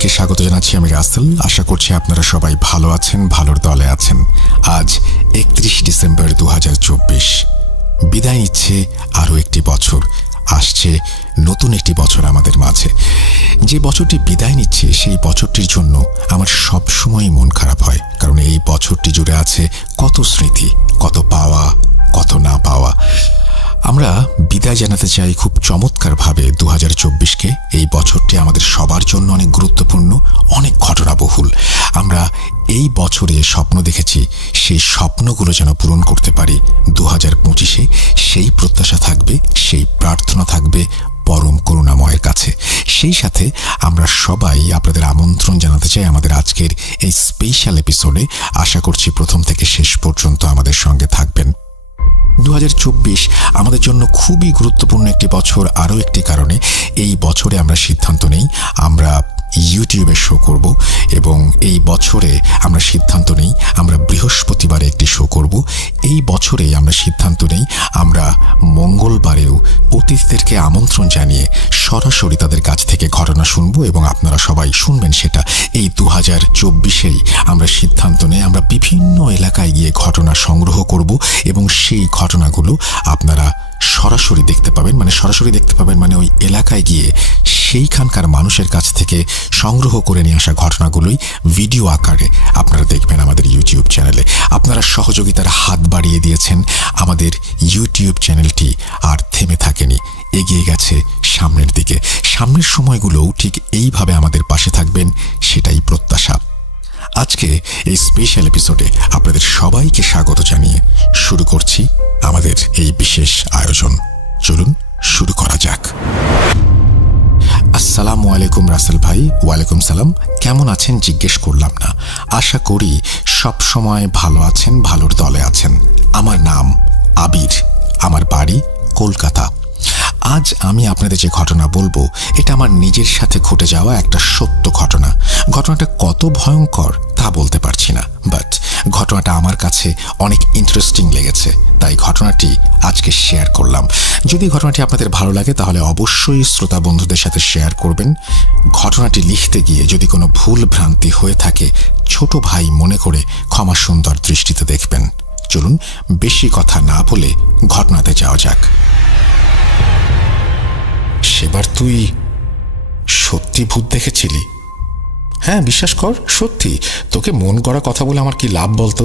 সবাইকে স্বাগত জানাচ্ছি। আমি রাসেল। আশা করছি আপনারা সবাই ভালো আছেন, ভালোর দলে আছেন। আজ 31 ডিসেম্বর 2024। বিদায় নিচ্ছে আরও একটি বছর। আসছে নতুন একটি বছর আমাদের মাঝে। যে বছরটি বিদায় নিচ্ছে সেই বছরটির জন্য আমার সবসময়ই মন খারাপ হয়, কারণ এই বছরটি জুড়ে আছে কত স্মৃতি, কত পাওয়া, কত না পাওয়া। আমরা বিদায় জানাতে চাই খুব চমৎকারভাবে 2024কে। এই বছরটি আমাদের সবার জন্য অনেক গুরুত্বপূর্ণ, অনেক ঘটনাবহুল। আমরা এই বছরে স্বপ্ন দেখেছি, সেই স্বপ্নগুলো যেন পূরণ করতে পারি 2025-এ। সেই প্রত্যাশা থাকবে, সেই প্রার্থনা থাকবে পরম করুণাময়ের কাছে। সেই সাথে আমরা সবাই আপনাদের আমন্ত্রণ জানাতে চাই আমাদের আজকের এই স্পেশাল এপিসোডে। আশা করছি প্রথম থেকে শেষ পর্যন্ত আমাদের সঙ্গে থাকবেন। 2024 আমাদের জন্য খুবই গুরুত্বপূর্ণ একটি বছর। আরও একটি কারণে এই বছরে আমরা সিদ্ধান্ত নেই আমরা ইউটিউবে শো করব, এবং এই বছরে আমরা সিদ্ধান্ত নেই আমরা বৃহস্পতিবারে একটি শো করব। এই বছরে আমরা সিদ্ধান্ত নেই আমরা মঙ্গলবারেও অতিথিদেরকে আমন্ত্রণ জানিয়ে সরাসরি তাদের কাছ থেকে ঘটনা শুনব, এবং আপনারা সবাই শুনবেন সেটা। এই 2024-এই আমরা সিদ্ধান্ত নেই আমরা বিভিন্ন এলাকায় গিয়ে ঘটনা সংগ্রহ করব, এবং সেই ঘটনাগুলো আপনারা সরাসরি দেখতে পাবেন। সরাসরি দেখতে পাবেন মানে ওই এলাকায় গিয়ে সেইখানকার মানুষের কাছ থেকে সংগ্রহ করে নিয়ে আসা ঘটনাগুলোই ভিডিও আকারে আপনারা দেখবেন আমাদের ইউটিউব চ্যানেলে। আপনারা সহযোগিতার হাত বাড়িয়ে দিয়েছেন। আমাদের ইউটিউব চ্যানেলটি আর থেমে থাকেনি, এগিয়ে গেছে সামনের দিকে। সামনের সময়গুলোও ঠিক এইভাবে আমাদের পাশে থাকবেন, সেটাই প্রত্যাশা। আজকে এই স্পেশাল এপিসোডে আপনাদের সবাইকে স্বাগত জানিয়ে শুরু করছি আমাদের এই বিশেষ আয়োজন। চলুন শুরু করা যাক। আসসালামু আলাইকুম রাসেল ভাই। ওয়ালাইকুম সালাম। কেমন আছেন জিজ্ঞেস করলাম না, আশা করি সব সময় ভালো আছেন, ভালোর দলে আছেন। আমার নাম আবির, আমার বাড়ি কলকাতা। আজ আমি আপনাদের যে ঘটনা বলবো এটা আমার নিজের সাথে ঘটে যাওয়া একটা সত্য ঘটনা। ঘটনাটা কত ভয়ঙ্কর তা বলতে পারছি না, বাট ঘটনাটা আমার কাছে অনেক ইন্টারেস্টিং লেগেছে, তাই ঘটনাটি আজকে শেয়ার করলাম। যদি ঘটনাটি আপনাদের ভালো লাগে তাহলে অবশ্যই শ্রোতা বন্ধুদের সাথে শেয়ার করবেন। ঘটনাটি লিখতে গিয়ে যদি কোনো ভুল ভ্রান্তি হয়ে থাকে ছোট ভাই মনে করে ক্ষমা সুন্দর দৃষ্টিতে দেখবেন। চলুন বেশি কথা না বলে ঘটনাতে যাওয়া যাক। সেবার তুই সত্যি ভূত দেখেছিলি? হ্যাঁ, বিশ্বাস কর, সত্যি। তোকে মন গড়া কথা বলে আমার কি লাভ বলতো?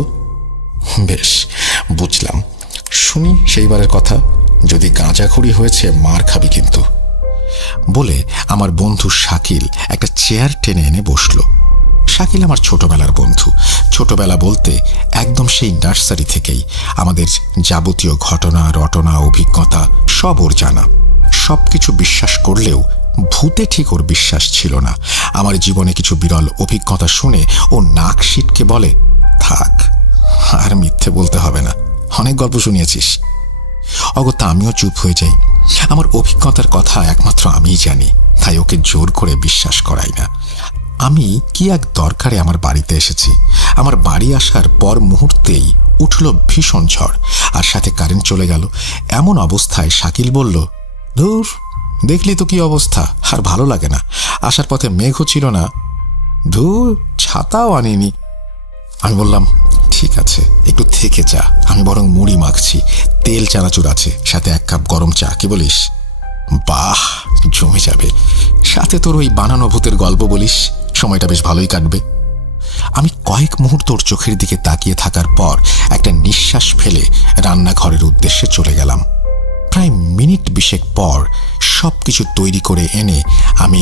বেশ, বুঝলাম। শুনি সেইবারের কথা। যদি গাঁজাখড়ি হয়েছে মার খাবি কিন্তু। বলে আমার বন্ধু শাকিল একটা চেয়ার টেনে এনে বসল। শাকিল আমার ছোটবেলার বন্ধু। ছোটবেলা বলতে একদম সেই নার্সারি থেকেই আমাদের যাবতীয় ঘটনা রটনা অভিজ্ঞতা সব ওর জানা। সব কিছু বিশ্বাস করলেও ভূতে ঠিক ওর বিশ্বাস ছিল না। আমার জীবনে কিছু বিরল অভিজ্ঞতা শুনে ও নাক সিটকে বলে, থাক আর মিথ্যে বলতে হবে না, অনেক গল্প শুনিয়েছিস। অগত্যা আমিও চুপ হয়ে যাই। আমার অভিজ্ঞতার কথা একমাত্র আমিই জানি, তাই ওকে জোর করে বিশ্বাস করাই না। আমি কি এক দরকারে আমার বাড়িতে এসেছি। আমার বাড়ি আসার পর মুহূর্তেই উঠল ভীষণ ঝড়, আর সাথে কারেন্ট চলে গেল। এমন অবস্থায় শাকিল বলল, ধুর, দেখলি তো কি অবস্থা, আর ভালো লাগে না। আসার পথে মেঘও ছিল না, ধুর, ছাতাও আনিনি। আমি বললাম, ঠিক আছে, একটু থেকে যা, আমি বরং মুড়ি মাখছি, তেল চানাচুর আছে, সাথে 1 কাপ গরম চা, কি বলিস? বাহ, জমে যাবে। সাথে তোর ওই বানানো ভূতের গল্প বলিস, সময়টা বেশ ভালোই কাটবে। আমি কয়েক মুহূর্ত ওর চোখের দিকে তাকিয়ে থাকার পর একটা নিঃশ্বাস ফেলে রান্নাঘরের উদ্দেশ্যে চলে গেলাম। প্রায় মিনিট 20 পর সব কিছু তৈরি করে এনে আমি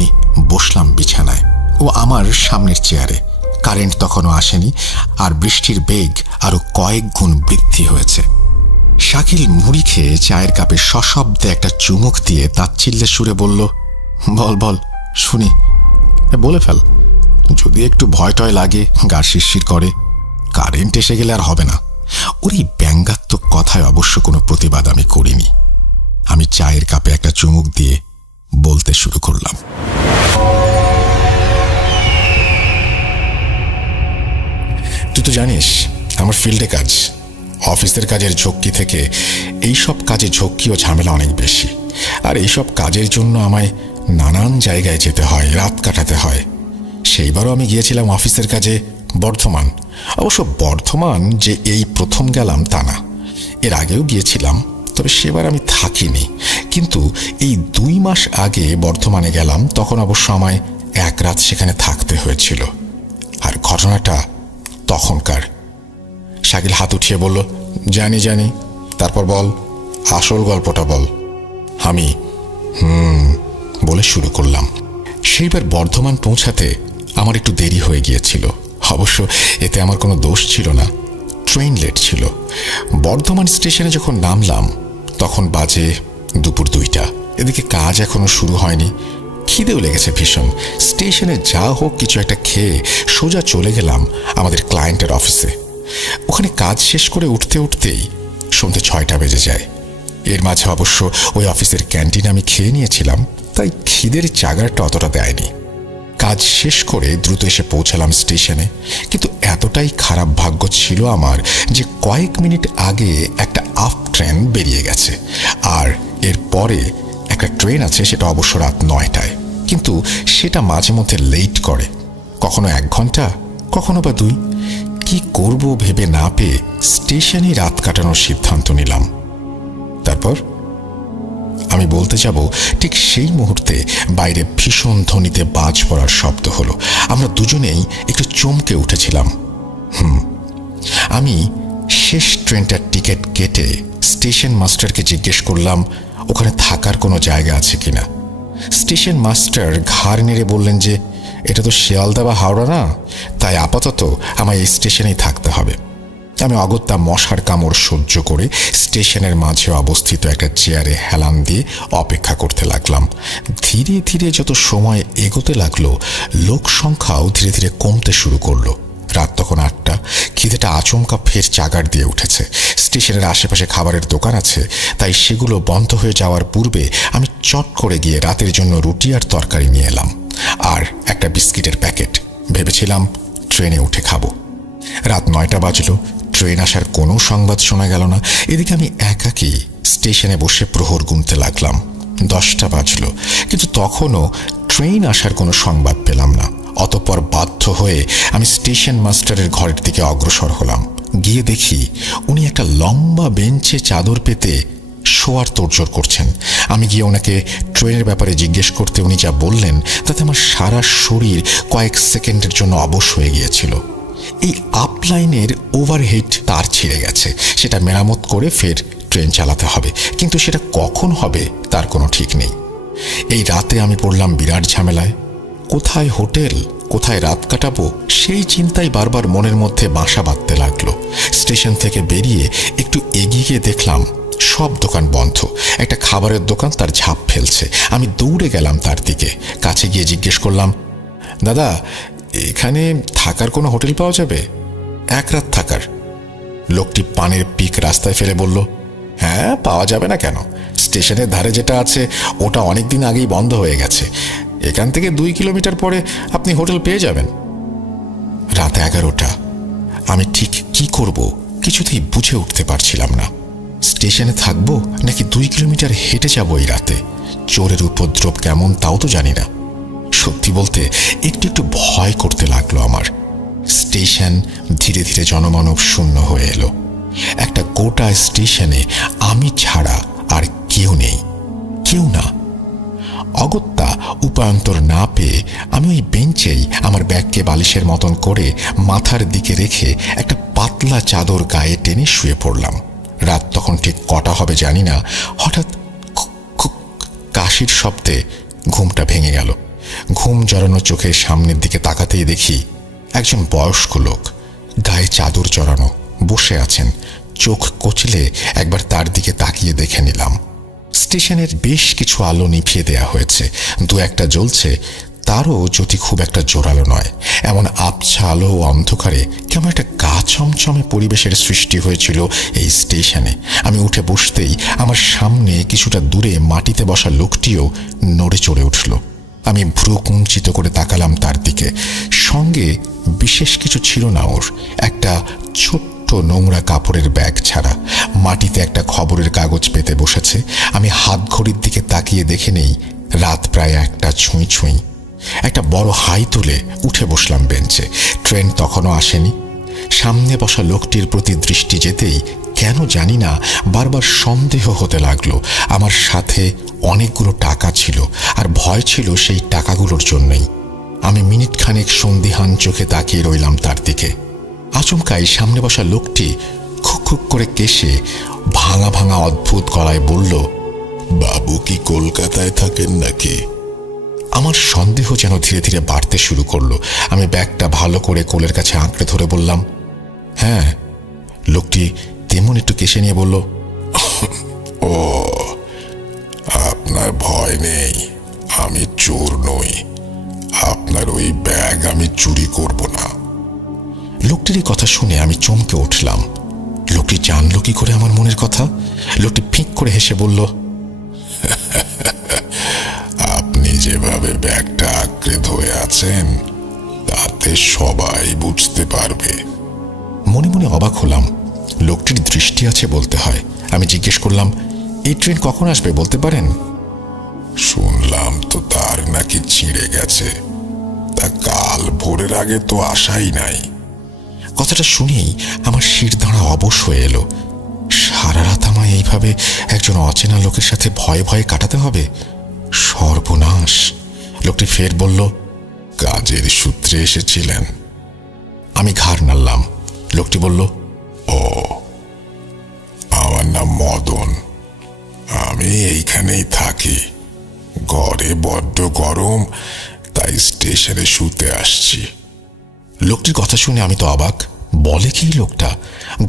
বসলাম বিছানায়, ও আমার সামনের চেয়ারে। কারেন্ট তখনও আসেনি, আর বৃষ্টির বেগ আরো কয়েক গুণ বৃদ্ধি হয়েছে। শাকিল মুড়ি খেয়ে চায়ের কাপে সশব্দে একটা চুমুক দিয়ে তাচ্ছিল্যের সুরে বলল, বল বল, শুনি, বলে ফেল। যদি একটু ভয় টয় লাগে, গা শিরশির করে, কারেন্ট এসে গেলে আর হবে না। ওর এই ব্যঙ্গাত্মক কথায় অবশ্য কোনো প্রতিবাদ আমি করিনি। আমি চায়ের কাপে একটা চুমুক দিয়ে বলতে শুরু করলাম, তুই তো জানিস আমার ফিল্ডে কাজ, অফিসের কাজের ঝক্কি থেকে এইসব কাজে ঝক্কি ও ঝামেলা অনেক বেশি। আর এইসব কাজের জন্য আমায় নানান জায়গায় যেতে হয়, রাত কাটাতে হয়। সেইবারও আমি গিয়েছিলাম অফিসের কাজে বর্ধমান। অবশ্য বর্ধমান যে এই প্রথম গেলাম তা না, এর আগেও গিয়েছিলাম, তবে সেবার আমি থাকিনি। কিন্তু এই 2 মাস আগে বর্ধমানে গেলাম, তখন অবশ্য আমায় এক রাত সেখানে থাকতে হয়েছিল। আর ঘটনাটা তখনকার। শাকিল হাত উঠিয়ে বলল, জানি জানি, তারপর বল, আসল গল্পটা বল। আমি বলে শুরু করলাম। সেইবার বর্ধমান পৌঁছাতে আমার একটু দেরি হয়ে গিয়েছিল। অবশ্য এতে আমার কোনো দোষ ছিল না, ট্রেন লেট ছিল। বর্ধমান স্টেশনে যখন নামলাম তখন বাজে দুপুর 2টা। এদিকে কাজ এখনো শুরু হয়নি, খিদেও লেগেছে ভীষণ। স্টেশনে যা হোক কিছু একটা খেয়ে সোজা চলে গেলাম আমাদের ক্লায়েন্টের অফিসে। ওখানে কাজ শেষ করে উঠতে উঠতেই সন্ধ্যে 6টা বেজে যায়। এর মাঝে অবশ্য ওই অফিসের ক্যান্টিন আমি খেয়ে নিয়েছিলাম, তাই খিদের চাগারটা অতটা দেয়নি। কাজ শেষ করে দ্রুত এসে পৌঁছালাম স্টেশনে। কিন্তু এতটাই খারাপ ভাগ্য ছিল আমার যে কয়েক মিনিট আগে একটা আপ ট্রেন বেরিয়ে গেছে, আর এর পরে একটা ট্রেন আছে, সেটা অবশ্য রাত 9টায়। কিন্তু সেটা মাঝে মধ্যে লেট করে, কখনো 1 ঘন্টা, কখনো বা 2। কি করব ভেবে না পেয়ে স্টেশনেই রাত কাটানোর সিদ্ধান্ত নিলাম। তারপর আমি বলতে যাব, ঠিক সেই মুহূর্তে বাইরে ভীষণ ধ্বনিতে বাজ পড়ার শব্দ হলো। আমরা দুজনেই একটু চমকে উঠেছিলাম। আমি শেষ ট্রেনটার টিকিট কেটে স্টেশন মাস্টারকে জিজ্ঞেস করলাম ওখানে থাকার কোনো জায়গা আছে কিনা। স্টেশন মাস্টার ঘাড় নেড়ে বললেন যে এটা তো শিয়ালদা বা হাওড়া না, তাই আপাতত আমায় এই স্টেশনেই থাকতে হবে। আমি অগত্যা মশার কামড় সহ্য করে স্টেশনের মাঝে অবস্থিত একটা চেয়ারে হেলান দিয়ে অপেক্ষা করতে লাগলাম। ধীরে ধীরে যত সময় এগোতে লাগলো, লোক সংখ্যাও ধীরে ধীরে কমতে শুরু করলো। রাত তখন 8টা। খিদেটা আচমকা ফের চাগার দিয়ে উঠেছে। স্টেশনের আশেপাশে খাবারের দোকান আছে, তাই সেগুলো বন্ধ হয়ে যাওয়ার পূর্বে আমি চট করে গিয়ে রাতের জন্য রুটি আর তরকারি নিয়ে এলাম, আর একটা বিস্কিটের প্যাকেট। ভেবেছিলাম ট্রেনে উঠে খাবো। রাত 9টা বাজলো, ট্রেন আসার কোনো সংবাদ শোনা গেল না। এদিকে আমি একাকী স্টেশনে বসে প্রহর গুনতে লাগলাম। 10টা বাজলো, কিন্তু তখনও ট্রেন আসার কোনো সংবাদ পেলাম না। অতঃপর বাধ্য হয়ে আমি স্টেশন মাস্টারের ঘরের দিকে অগ্রসর হলাম। গিয়ে দেখি উনি একটা লম্বা বেঞ্চে চাদর পেতে শোয়ার তোড়জোড় করছেন। আমি গিয়ে ওনাকে ট্রেনের ব্যাপারে জিজ্ঞেস করতে উনি যা বললেন তাতে আমার সারা শরীর কয়েক সেকেন্ডের জন্য অবশ হয়ে গিয়েছিল। এই আপলাইনের ওভারহেড তার ছিঁড়ে গেছে, সেটা মেরামত করে ফের ট্রেন চালাতে হবে, কিন্তু সেটা কখন হবে তার কোনো ঠিক নেই। এই রাতে আমি পড়লাম বিরাট ঝামেলায়। কোথায় হোটেল, কোথায় রাত কাটাবো, সেই চিন্তাই বারবার মনের মধ্যে বাসা বাঁধতে লাগলো। স্টেশন থেকে বেরিয়ে একটু এগিয়ে গিয়ে দেখলাম সব দোকান বন্ধ। একটা খাবারের দোকান তার ঝাঁপ ফেলছে। আমি দৌড়ে গেলাম তার দিকে। কাছে গিয়ে জিজ্ঞেস করলাম, দাদা এখানে থাকার কোনো হোটেল পাওয়া যাবে? 1 রাত থাকার। লোকটি পানের পিক রাস্তায় ফেলে বলল, হ্যাঁ পাওয়া যাবে না কেন, স্টেশনের ধারে যেটা আছে ওটা অনেক দিন আগেই বন্ধ হয়ে গেছে। এখান থেকে 2 কিলোমিটার পরে আপনি হোটেল পেয়ে যাবেন। রাত 11টা। আমি ঠিক কি করব কিছুতেই বুঝে উঠতে পারছিলাম না। স্টেশনে থাকবো নাকি 2 কিলোমিটার হেঁটে যাবো এই রাতে? চোরের উপদ্রব কেমন তাও তো জানি না। সত্যি বলতে একটু একটু ভয় করতে লাগলো আমার। স্টেশন ধীরে ধীরে জনমানব শূন্য হয়ে এলো। একটা গোটা স্টেশনে আমি ছাড়া আর কেউ নেই, কেউ না। অগত্যা উপায়ন্তর না পেয়ে আমি ওই বেঞ্চেই আমার ব্যাগকে বালিশের মতন করে মাথার দিকে রেখে একটা পাতলা চাদর গায়ে টেনে শুয়ে পড়লাম। রাত তখন ঠিক কটা হবে জানি না, হঠাৎ কাশির শব্দে ঘুমটা ভেঙে গেল। ঘুম জড়ানো চোখের সামনের দিকে তাকাতেই দেখি একজন বয়স্ক লোক, গায়ে চাদর জড়ানো, বসে আছেন। চোখ কচলে একবার তার দিকে তাকিয়ে দেখে নিলাম। স্টেশনের বেশ কিছু আলো নিভিয়ে দেয়া হয়েছে, 2-1টা জ্বলছে, তারও জ্যোতি খুব একটা জোরালো নয়। এমন আবছা আলো ও অন্ধকারে কেমন একটা গা ছমছমে পরিবেশের সৃষ্টি হয়েছিল এই স্টেশনে। আমি উঠে বসতেই আমার সামনে কিছুটা দূরে মাটিতে বসা লোকটিও নড়ে চড়ে উঠল। আমি ভ্রু কুঞ্চিত করে তাকালাম তার দিকে। সঙ্গে বিশেষ কিছু ছিল না ওর, একটা ছোট্ট নোংরা কাপড়ের ব্যাগ ছাড়া। মাটিতে একটা খবরের কাগজ পেতে বসেছে। আমি হাত ঘড়ির দিকে তাকিয়ে দেখে নেই রাত প্রায় 1টা ছুঁই ছুঁই। একটা বড় হাই তুলে উঠে বসলাম বেঞ্চে। ট্রেন তখনও আসেনি। সামনে বসা লোকটির প্রতি দৃষ্টি যেতেই কেন জানি না বারবার সন্দেহ হতে লাগলো। আমার সাথে অনেকগুলো টাকা ছিল, আর ভয় ছিল সেই টাকাগুলোর জন্যই। আমি মিনিট খানেক সন্দিহান চোখে তাকিয়ে রইলাম তার দিকে। আচমকাই সামনে বসা লোকটি খুক খুক করে কেশে ভাঙা ভাঙা অদ্ভুত গলায় বলল, বাবু কি কলকাতায় থাকেন নাকি? আমার সন্দেহ যেন ধীরে ধীরে বাড়তে শুরু করলো। আমি ব্যাগটা ভালো করে কোলের কাছে আঁকড়ে ধরে বললাম, হ্যাঁ। লোকটি তেমন একটু কেশে নিয়ে বলল, ও, আপনার ভয় নেই, আমি চোর নই। আপনার ওই ব্যাগ আমি চুরি করব না। লোকটির এই কথা শুনে আমি চমকে উঠলাম। লোকটি জানলো কি করে আমার মনের কথা? লোকটি ফিক করে হেসে বলল, আপনি যেভাবে ব্যাগটা আঁকড়ে ধরে আছেন তাতে সবাই বুঝতে পারবে। মনে মনে অবাক হলাম। লোকটির দৃষ্টি আছে বলতে হয়। আমি জিজ্ঞেস করলাম, এই ট্রেন কখন আসবে বলতে পারেন? শুনলাম তো তার নাকি ছিঁড়ে গেছে, তা কাল ভোরের আগে তো আশাই নাই। কথাটা শুনেই আমার শিরদাঁড়া অবশ হয়ে এলো। সারা রাত আমায় এইভাবে একজন অচেনা লোকের সাথে ভয়ে ভয়ে কাটাতে হবে? সর্বনাশ! লোকটি ফের বলল, কাজের সূত্রে এসেছিলেন? আমি ঘাড় নাড়লাম। লোকটি বলল, ও, আমার নাম মদন, আমি এইখানেই থাকি। ঘরে বড্ড গরম, তাই স্টেশনে শুতে আসছি। লোকটির কথা শুনে আমি তো অবাক। বলে কি লোকটা?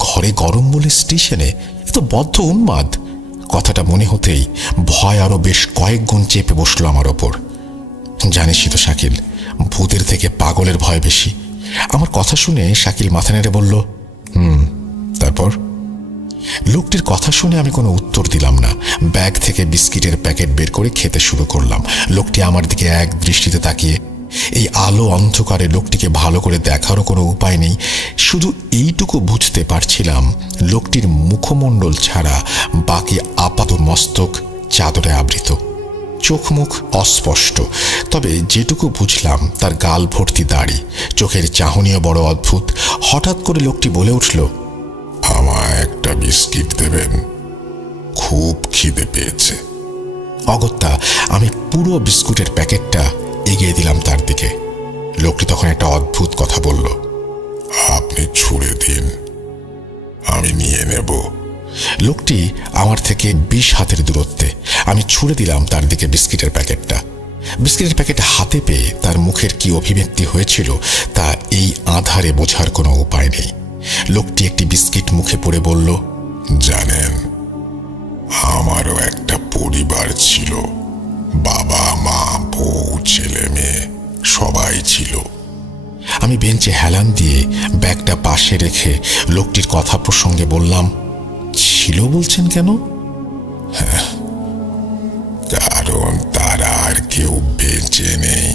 ঘরে গরম বলে স্টেশনে? এ তো বদ্ধ উন্মাদ। কথাটা মনে হতেই ভয় আরো বেশ কয়েক গুণ চেপে বসলো আমার ওপর। জানিসই তো শাকিল, ভূতের থেকে পাগলের ভয় বেশি। আমার কথা শুনে শাকিল মাথা নেড়ে বলল, তারপর? লোকটির কথা শুনে আমি কোনো উত্তর দিলাম না। ব্যাগ থেকে বিস্কিটের প্যাকেট বের করে খেতে শুরু করলাম। লোকটি আমার দিকে এক দৃষ্টিতে তাকিয়ে। এই আলো অন্ধকারে লোকটিকে ভালো করে দেখারও কোনো উপায় নেই। শুধু এইটুকু বুঝতে পারছিলাম, লোকটির মুখমণ্ডল ছাড়া বাকি আপাত মস্তক চাদরে আবৃত। চোখ মুখ অস্পষ্ট, তবে যেটুকু বুঝলাম তার গাল ভর্তি দাড়ি, চোখের চাহনিও বড় অদ্ভুত। হঠাৎ করে লোকটি বলে উঠল, আমায় একটা বিস্কিট দেবেন, খুব খিদে পেয়েছে। অগত্যা আমি পুরো বিস্কুটের প্যাকেটটা এগিয়ে দিলাম তার দিকে। লোকটি তখন একটা অদ্ভুত কথা বলল, আপনি ছুঁড়ে দিন, আমি নিয়ে নেব। লোকটি আমার থেকে 20 হাতের দূরত্বে। আমি ছুঁড়ে দিলাম তার দিকে বিস্কিটের প্যাকেটটা। বিস্কিটের প্যাকেট হাতে পেয়ে তার মুখের কি অভিব্যক্তি হয়েছিল তা এই আঁধারে বোঝার কোনো উপায় নেই। লোকটি একটি বিস্কিট মুখে পুরে বলল, জানেন, আমারও একটা পরিবার ছিল, বাবা মা বউ ছেলে মেয়ে সবাই ছিল। আমি বেঞ্চে হেলান দিয়ে ব্যাগটা পাশে রেখে লোকটির কথা প্রসঙ্গে বললাম, ছিল বলছেন কেন? কারণ তারা আর কেউ বেঁচে নেই।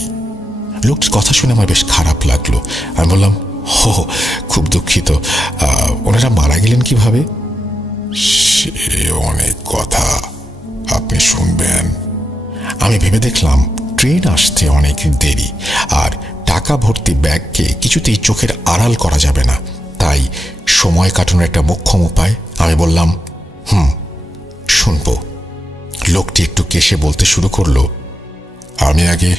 লোকটির কথা শুনে আমার বেশ খারাপ লাগলো। আমি বললাম, হো, খুব দুঃখিত। ওনারা মারা গেলেন কিভাবে? সে অনেক কথা, আপনি শুনবেন? আমি ভেবে দেখলাম ট্রেন আসতে অনেক দেরি, আর টাকা ভর্তি ব্যাগকে কিছুতেই চোখের আড়াল করা যাবে না। তাই সময় কাটানোর একটা মোক্ষম উপায়। আমি বললাম, শুনবো। লোকটি একটু কেশে বলতে শুরু করলো, আমি আগে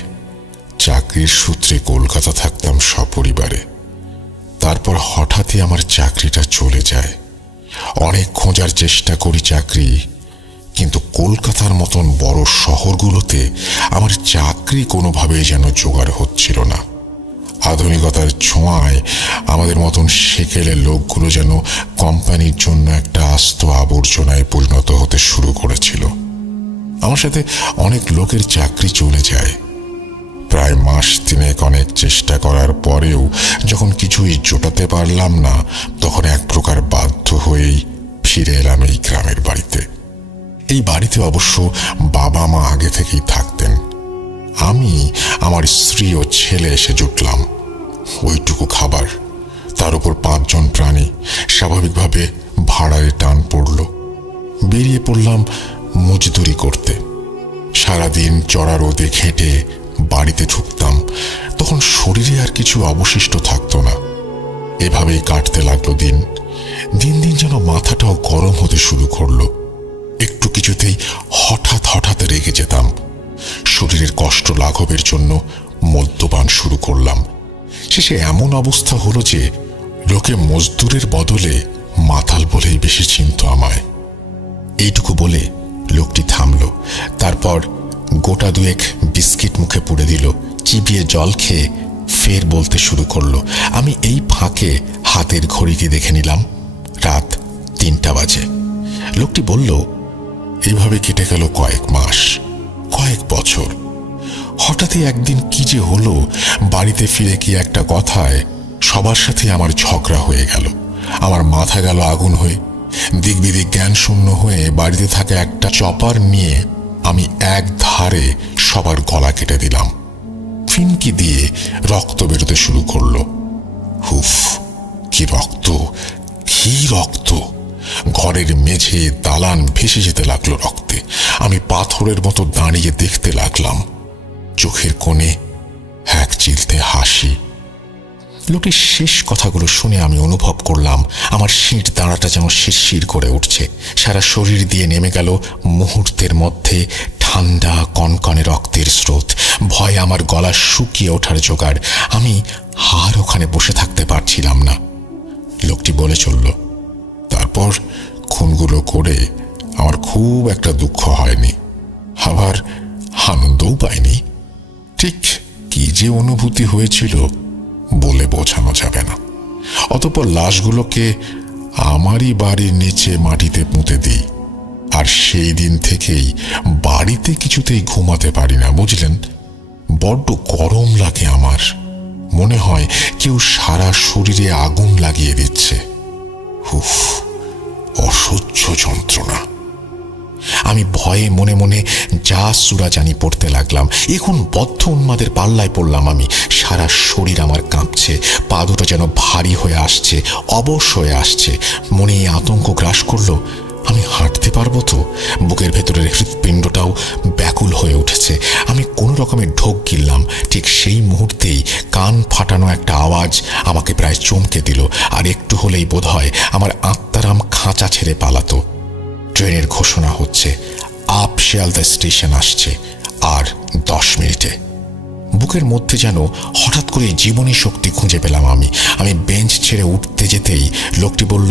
চাকরির সূত্রে কলকাতা থাকতাম সপরিবারে। তারপর হঠাৎই আমার চাকরিটা চলে যায়। অনেক খোঁজার চেষ্টা করি চাকরি, কিন্তু কলকাতার মতন বড় শহরগুলোতে আমার চাকরি কোনোভাবেই যেন জোগাড় হচ্ছিল না। আধুনিকতার ছোঁয়ায় আমাদের মতন সেকেলের লোকগুলো যেন কোম্পানির জন্য একটা আস্ত আবর্জনায় পরিণত হতে শুরু করেছিল। আমার সাথে অনেক লোকের চাকরি চলে যায়। প্রায় মাস তিনেক অনেক চেষ্টা করার পরেও যখন কিছুই জোটাতে পারলাম না, তখন এক প্রকার বাধ্য হয়েই ফিরে এলাম এই গ্রামের বাড়িতে। এই বাড়িতে অবশ্য বাবা মা আগে থেকেই থাকতেন। আমি, আমার স্ত্রী ও ছেলে এসে জুটলাম। ওইটুকু খাবার, তার উপর 5 জন প্রাণী। স্বাভাবিকভাবে ভাড়ায় টান পড়ল। বেরিয়ে পড়লাম মজদুরি করতে। সারাদিন চড়া রোদে খেটে বাড়িতে ঢুকতাম তখন শরীরে আর কিছু অবশিষ্ট থাকতো না। এভাবেই কাটতে লাগলো দিন। দিন দিন যেন মাথাটাও গরম হতে শুরু করলো। একটু কিছুতেই হঠাৎ হঠাৎ রেগে যেতাম। শরীরের কষ্ট লাঘবের জন্য মদ্যপান শুরু করলাম। শেষে এমন অবস্থা হলো যে লোকে মজদুরের বদলে মাতাল বলেই বেশি চিনত আমায়। এইটুকু বলে লোকটি থামল। তারপর গোটা দুয়েক বিস্কিট মুখে পুড়ে দিল, চিবিয়ে জল খেয়ে ফের বলতে শুরু করলো। আমি এই ফাঁকে হাতের ঘড়িটি দেখে নিলাম, রাত 3টা বাজে। লোকটি বলল, এইভাবে কেটে গেল কয়েক মাস, কয়েক বছর। হঠাৎই একদিন কি যে হলো, বাড়িতে ফিরে কি একটা কথায় সবার সাথে আমার ঝগড়া হয়ে গেল। আমার মাথা গেল আগুন হয়ে। দিকবিদিক জ্ঞান শূন্য হয়ে বাড়িতে থাকা একটা চপার নিয়ে আমি এক ধারে সবার গলা কেটে দিলাম। ফিনকি দিয়ে রক্ত বেরোতে শুরু করলো। হুফ, কি রক্ত, কি রক্ত! ঘরের মেঝে দালান ভেসে যেতে লাগলো রক্তে। আমি পাথরের মতো দাঁড়িয়ে দেখতে লাগলাম। চোখের কোণে এক চিলতে হাসি। লোকটির শেষ কথাগুলো শুনে আমি অনুভব করলাম আমার শির দাঁড়াটা যেন শিরশির করে উঠছে। সারা শরীর দিয়ে নেমে গেল মুহূর্তের মধ্যে ঠান্ডা কনকনে রক্তের স্রোত। ভয়ে আমার গলা শুকিয়ে ওঠার জোগাড়। আমি আর ওখানে বসে থাকতে পারছিলাম না। লোকটি বলে চলল, তারপর খুনগুলো করে আমার খুব একটা দুঃখ হয়নি, আবার আনন্দও পাইনি। ঠিক কি যে অনুভূতি হয়েছিল বলে বোঝানো যাবে না। অতঃপর লাশগুলোকে আমারই বাড়ির নিচে মাটিতে পুঁতে দিই। আর সেই দিন থেকেই বাড়িতে কিছুতেই ঘুমাতে পারি না, বুঝলেন? বড্ড গরম লাগে আমার। মনে হয় কেউ সারা শরীরে আগুন লাগিয়ে দিচ্ছে। উফ, অসহ্য যন্ত্রণা। আমি ভয়ে মনে মনে যা সূরা জানি পড়তে লাগলাম। এখন বদ্ধ উন্মাদের পাল্লায় পড়লাম আমি। সারা শরীর আমার কাঁপছে, পা দুটো যেন ভারী হয়ে আসছে, অবশ হয়ে আসছে। মনে এই আতঙ্ক গ্রাস করলো, আমি হাঁটতে পারবো তো? বুকের ভেতরের হৃৎপিণ্ডটাও ব্যাকুল হয়ে উঠেছে। আমি কোনো রকমে ঢোক গিললাম। ঠিক সেই মুহূর্তেই কান ফাটানো একটা আওয়াজ আমাকে প্রায় চমকে দিল। আর একটু হলেই বোধহয় আমার আত্মারাম খাঁচা ছেড়ে পালাতো। ট্রেনের ঘোষণা হচ্ছে, আপ শিয়ালদা স্টেশন আসছে আর 10 মিনিটে। বুকের মধ্যে যেন হঠাৎ করে জীবনী শক্তি খুঁজে পেলাম আমি। বেঞ্চ ছেড়ে উঠতে যেতেই লোকটি বলল,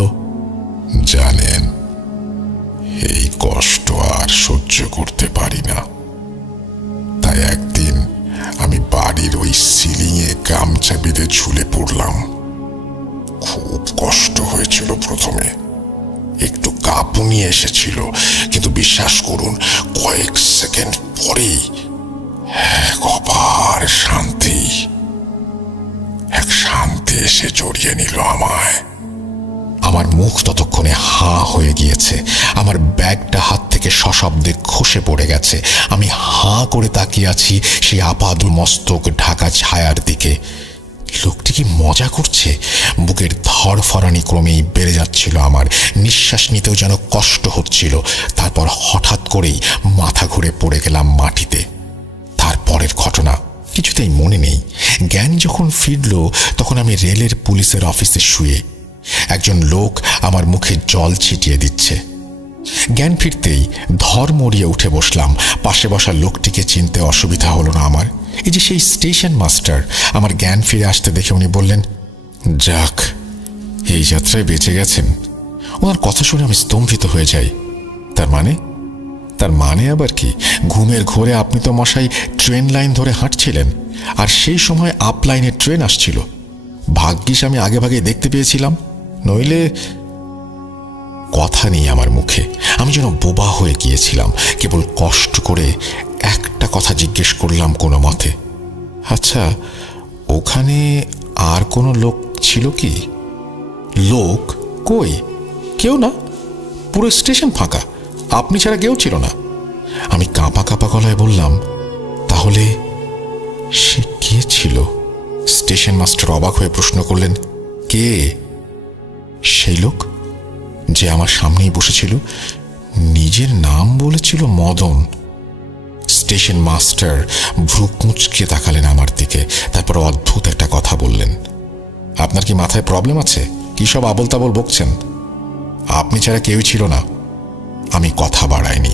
জানেন, এই কষ্ট আর সহ্য করতে পারি না। তাই একদিন আমি বাড়ির ওই সিলিংয়ে গামছা বেঁধে ঝুলে পড়লাম। খুব কষ্ট হয়েছিল প্রথমে, একটু কাঁপুনি এসেছিল, কিন্তু বিশ্বাস করুন কয়েক সেকেন্ড পরেই এক অপার শান্তি, এক শান্তি এসে জড়িয়ে নিল আমায়। আমার মুখ ততক্ষণে হাঁ হয়ে গিয়েছে। আমার ব্যাগটা হাত থেকে সশব্দে খসে পড়ে গেছে। আমি হাঁ করে তাকিয়ে আছি সেই আপাদ মস্তক ঢাকা ছায়ার দিকে। লোকটি কি মজা করছে? বুকের ধড়ফড়ানি ক্রমেই বেড়ে যাচ্ছিল আমার। নিঃশ্বাস নিতেও যেন কষ্ট হচ্ছিল। তারপর হঠাৎ করেই মাথা ঘুরে পড়ে গেলাম মাটিতে। তারপরের ঘটনা কিছুতেই মনে নেই। জ্ঞান যখন ফিরল তখন আমি রেলের পুলিশের অফিসে শুয়ে। একজন লোক আমার মুখে জল ছিটিয়ে দিচ্ছে। জ্ঞান ফিরতেই ধর মরিয়ে উঠে বসলাম। পাশে বসা লোকটিকে চিনতে অসুবিধা হলো না আমার। এই যে সেই স্টেশন মাস্টার। আমার জ্ঞান ফিরে আসতে দেখে উনি বললেন, যাক, এই যাত্রায় বেঁচে গেছেন। ওনার কথা শুনে আমি স্তম্ভিত হয়ে যাই। তার মানে আবার কি? ঘুমের ঘোরে আপনি তো মশাই ট্রেন লাইন ধরে হাঁটছিলেন, আর সেই সময় আপ লাইনে ট্রেন আসছিল। ভাগ্যিস আমি আগে ভাগে দেখতে পেয়েছিলাম, নইলে। কথা নেই আমার মুখে। আমি যেন বোবা হয়ে গিয়েছিলাম। কেবল কষ্ট করে একটা কথা জিজ্ঞেস করলাম কোনো মতে, আচ্ছা, ওখানে আর কোনো লোক ছিল কি? লোক কই? কেউ না, পুরো স্টেশন ফাঁকা। আপনি ছাড়া কেউ ছিল না। আমি কাঁপা কাঁপা গলায় বললাম, তাহলে সে কে ছিল? স্টেশন মাস্টার অবাক হয়ে প্রশ্ন করলেন, কে? সেই লোক যে আমার সামনেই বসেছিল, নিজের নাম বলেছিল মদন। স্টেশন মাস্টার ভ্রু কুঁচকে তাকালেন আমার দিকে, তারপর অদ্ভুত একটা কথা বললেন। আপনার কি মাথায় প্রবলেম আছে? কি সব আবল তাবল বকছেন? আপনি ছাড়া কেউই ছিল না। আমি কথা বাড়াইনি।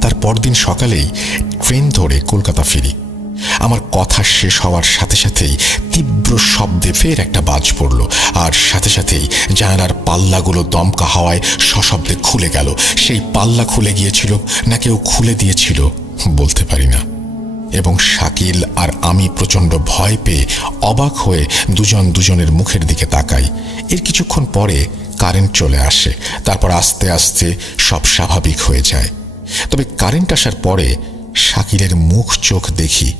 তার পরদিন সকালেই ট্রেন ধরে কলকাতা ফিরি। আমার কথা শেষ হওয়ার সাথে সাথেই তীব্র শব্দে ফের একটা বাজ পড়ল, আর সাথে সাথেই জানালার পাল্লাগুলো দমকা হাওয়ায় সশব্দে খুলে গেল। সেই পাল্লা খুলে গিয়েছিল না কেউ খুলে দিয়েছিল বলতে পারি না। এবং শাকিল আর আমি প্রচণ্ড ভয় পেয়ে অবাক হয়ে দুজন দুজনের মুখের দিকে তাকাই। এর কিছুক্ষণ পরে কারেন্ট চলে আসে, তারপর আস্তে আস্তে সব স্বাভাবিক হয়ে যায়। তবে কারেন্ট আসার পরে শাকিলের মুখ চোখ দেখি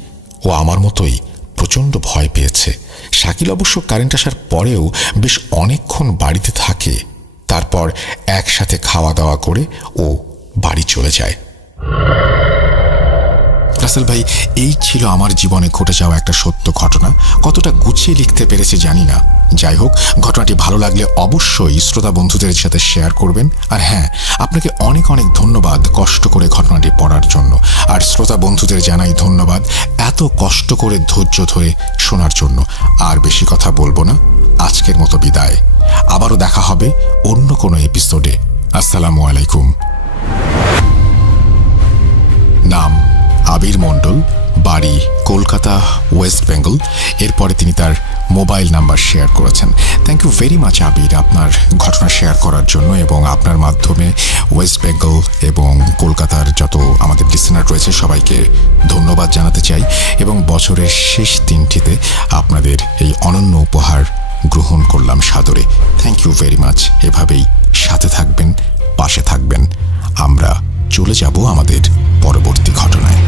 ও আমার মতোই প্রচণ্ড ভয় পেয়েছে। শাকিল অবশ্য কারেন্ট আসার পরেও বেশ অনেকক্ষণ বাড়িতে থাকে। তারপর একসাথে খাওয়া দাওয়া করে ও বাড়ি চলে যায়। রাসেল ভাই, এই ছিল আমার জীবনে ঘটে যাওয়া একটা সত্য ঘটনা। কতটা গুছিয়ে লিখতে পেরেছি জানি না। যাই হোক, ঘটনাটি ভালো লাগলে অবশ্যই শ্রোতা বন্ধুদের সাথে শেয়ার করবেন। আর হ্যাঁ, আপনাকে অনেক অনেক ধন্যবাদ কষ্ট করে ঘটনাটি পড়ার জন্য। আর শ্রোতা বন্ধুদের জানাই ধন্যবাদ এত কষ্ট করে ধৈর্য ধরে শোনার জন্য। আর বেশি কথা বলবো না, আজকের মতো বিদায়। আবারও দেখা হবে অন্য কোনো এপিসোডে। আসসালামু আলাইকুম। নাম আবির মণ্ডল, বাড়ি কলকাতা, ওয়েস্ট বেঙ্গল। এরপরে তিনি তার মোবাইল নাম্বার শেয়ার করেছেন। থ্যাংক ইউ ভেরি মাচ আবির, আপনার ঘটনা শেয়ার করার জন্য। এবং আপনার মাধ্যমে ওয়েস্ট বেঙ্গল এবং কলকাতার যত আমাদের লিসেনার রয়েছে সবাইকে ধন্যবাদ জানাতে চাই। এবং বছরের শেষ দিনটিতে আপনাদের এই অনন্য উপহার গ্রহণ করলাম সাদরে। Thank you very much. এভাবেই সাথে থাকবেন, পাশে থাকবেন। আমরা চলে যাব আমাদের পরবর্তী ঘটনায়।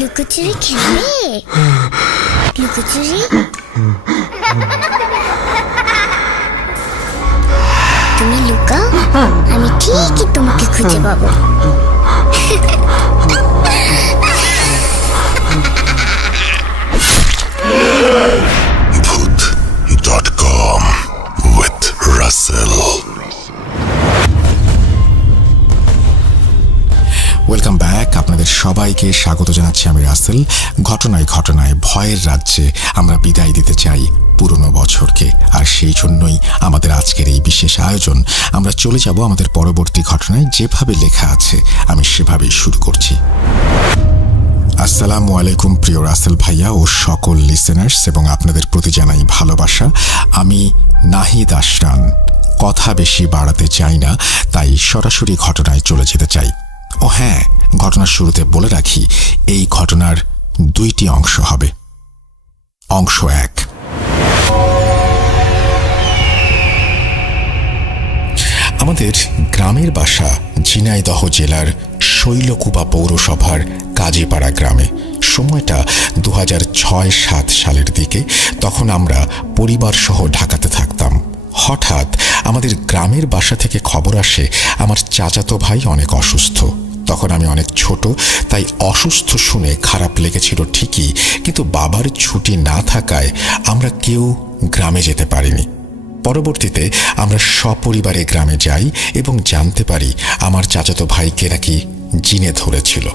লুকোচুরি খেলবে? লুকোচুরি? তুমি লুকাও, আমি ঠিকই তোমাকে খুঁজে পাবো। Voot.com with Russell. Welcome back. আপনাদের সবাইকে স্বাগত জানাচ্ছি আমি রাসেল। ঘটনায় ঘটনায় ভয়ের রাজ্যে আমরা বিদায় দিতে চাই পুরনো বছরকে। আর সেই জন্যই আমাদের আজকের এই বিশেষ আয়োজন। আমরা চলে যাব আমাদের পরবর্তী ঘটনায়। যেভাবে লেখা আছে আমি সেভাবেই শুরু করছি। আসসালামু আলাইকুম প্রিয় রাসেল ভাইয়া ও সকল লিসেনার্স, এবং আপনাদের প্রতি জানাই ভালোবাসা। আমি নাহিদ আশরান। কথা বেশি বাড়াতে চাই না, তাই সরাসরি ঘটনায় চলে যেতে চাই। ও হ্যাঁ, ঘটনার শুরুতে বলে রাখি, এই ঘটনার দুইটি অংশ হবে। অংশ এক। আমাদের গ্রামের বাসা ঝিনাইদহ জেলার শৈলকুপা পৌরসভার কাজীপাড়া গ্রামে। সময়টা 2006-07 সালের দিকে। তখন আমরা পরিবারসহ ঢাকাতে থাকতাম। হঠাৎ আমাদের গ্রামের বাসা থেকে খবর আসে আমার চাচাতো ভাই অনেক অসুস্থ। তখন আমি অনেক ছোট, তাই অসুস্থ শুনে খারাপ লেগেছিল ঠিকই, কিন্তু বাবার ছুটি না থাকায় আমরা কেউ গ্রামে যেতে পারিনি। পরবর্তীতে আমরা সপরিবারে গ্রামে যাই এবং জানতে পারি আমার চাচাতো ভাইকে নাকি জিনে ধরেছিল।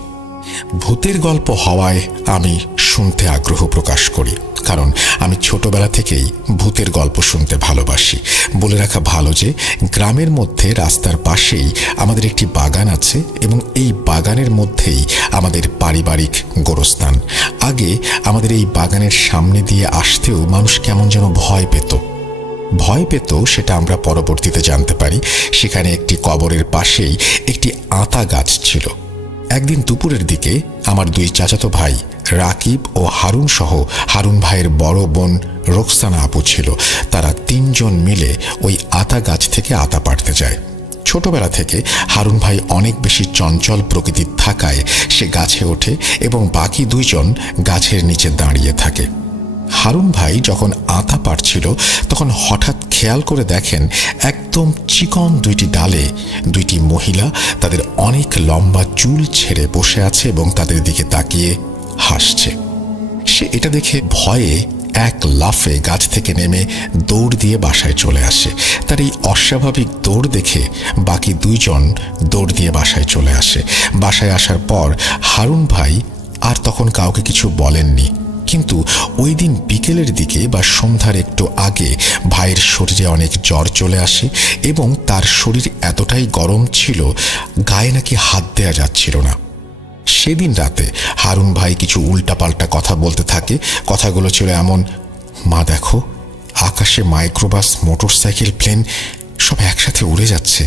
ভূতের গল্প হওয়ায় আমি শুনতে আগ্রহ প্রকাশ করি, কারণ আমি ছোটবেলা থেকেই ভূতের গল্প শুনতে ভালোবাসি। বলে রাখা ভালো যে গ্রামের মধ্যে রাস্তার পাশেই আমাদের একটি বাগান আছে, এবং এই বাগানের মধ্যেই আমাদের পারিবারিক গোরস্থান। আগে আমাদের এই বাগানের সামনে দিয়ে আসতেও মানুষ কেমন যেন ভয় পেত। সেটা আমরা পরবর্তীতে জানতে পারি। সেখানে একটি কবরের পাশেই একটি আতা গাছ ছিল। একদিন দুপুরের দিকে আমার দুই চাচাতো ভাই রাকিব ও হারুন সহ হারুন ভাইয়ের বড় বোন রোকসানা আপু ছিল। তারা তিনজন মিলে ওই আতা গাছ থেকে আতা পাড়তে যায়। ছোটবেলা থেকে হারুন ভাই অনেক বেশি চঞ্চল প্রকৃতির থাকায় সে গাছে ওঠে এবং বাকি দুইজন গাছের নিচে দাঁড়িয়ে থাকে। হারুন ভাই যখন আতা পাড়ছিল তখন হঠাৎ খেয়াল করে দেখেন একদম চিকন দুইটি ডালে দুইটি মহিলা তাদের অনেক লম্বা চুল ছেড়ে বসে আছে এবং তাদের দিকে তাকিয়ে হাসছে। সে এটা দেখে ভয়ে এক লাফে গাছ থেকে নেমে দৌড় দিয়ে বাসায় চলে আসে। তার এই অস্বাভাবিক দৌড় দেখে বাকি দুইজন দৌড় দিয়ে বাসায় চলে আসে। বাসায় আসার পর হারুন ভাই আর তখন কাউকে কিছু বলেননি, কিন্তু ওই দিন বিকেলের দিকে বা সন্ধ্যার একটু আগে ভাইয়ের শরীরে অনেক জ্বর চলে আসে এবং তার শরীর এতটাই গরম ছিল গায়ে নাকি হাত দেয়া যাচ্ছিল না। সেদিন রাতে হারুন ভাই কিছু উল্টাপাল্টা কথা বলতে থাকে। কথাগুলো ছিল এমন, মা দেখো আকাশে মাইক্রোবাস, মোটরসাইকেল, প্লেন সব একসাথে উড়ে যাচ্ছে।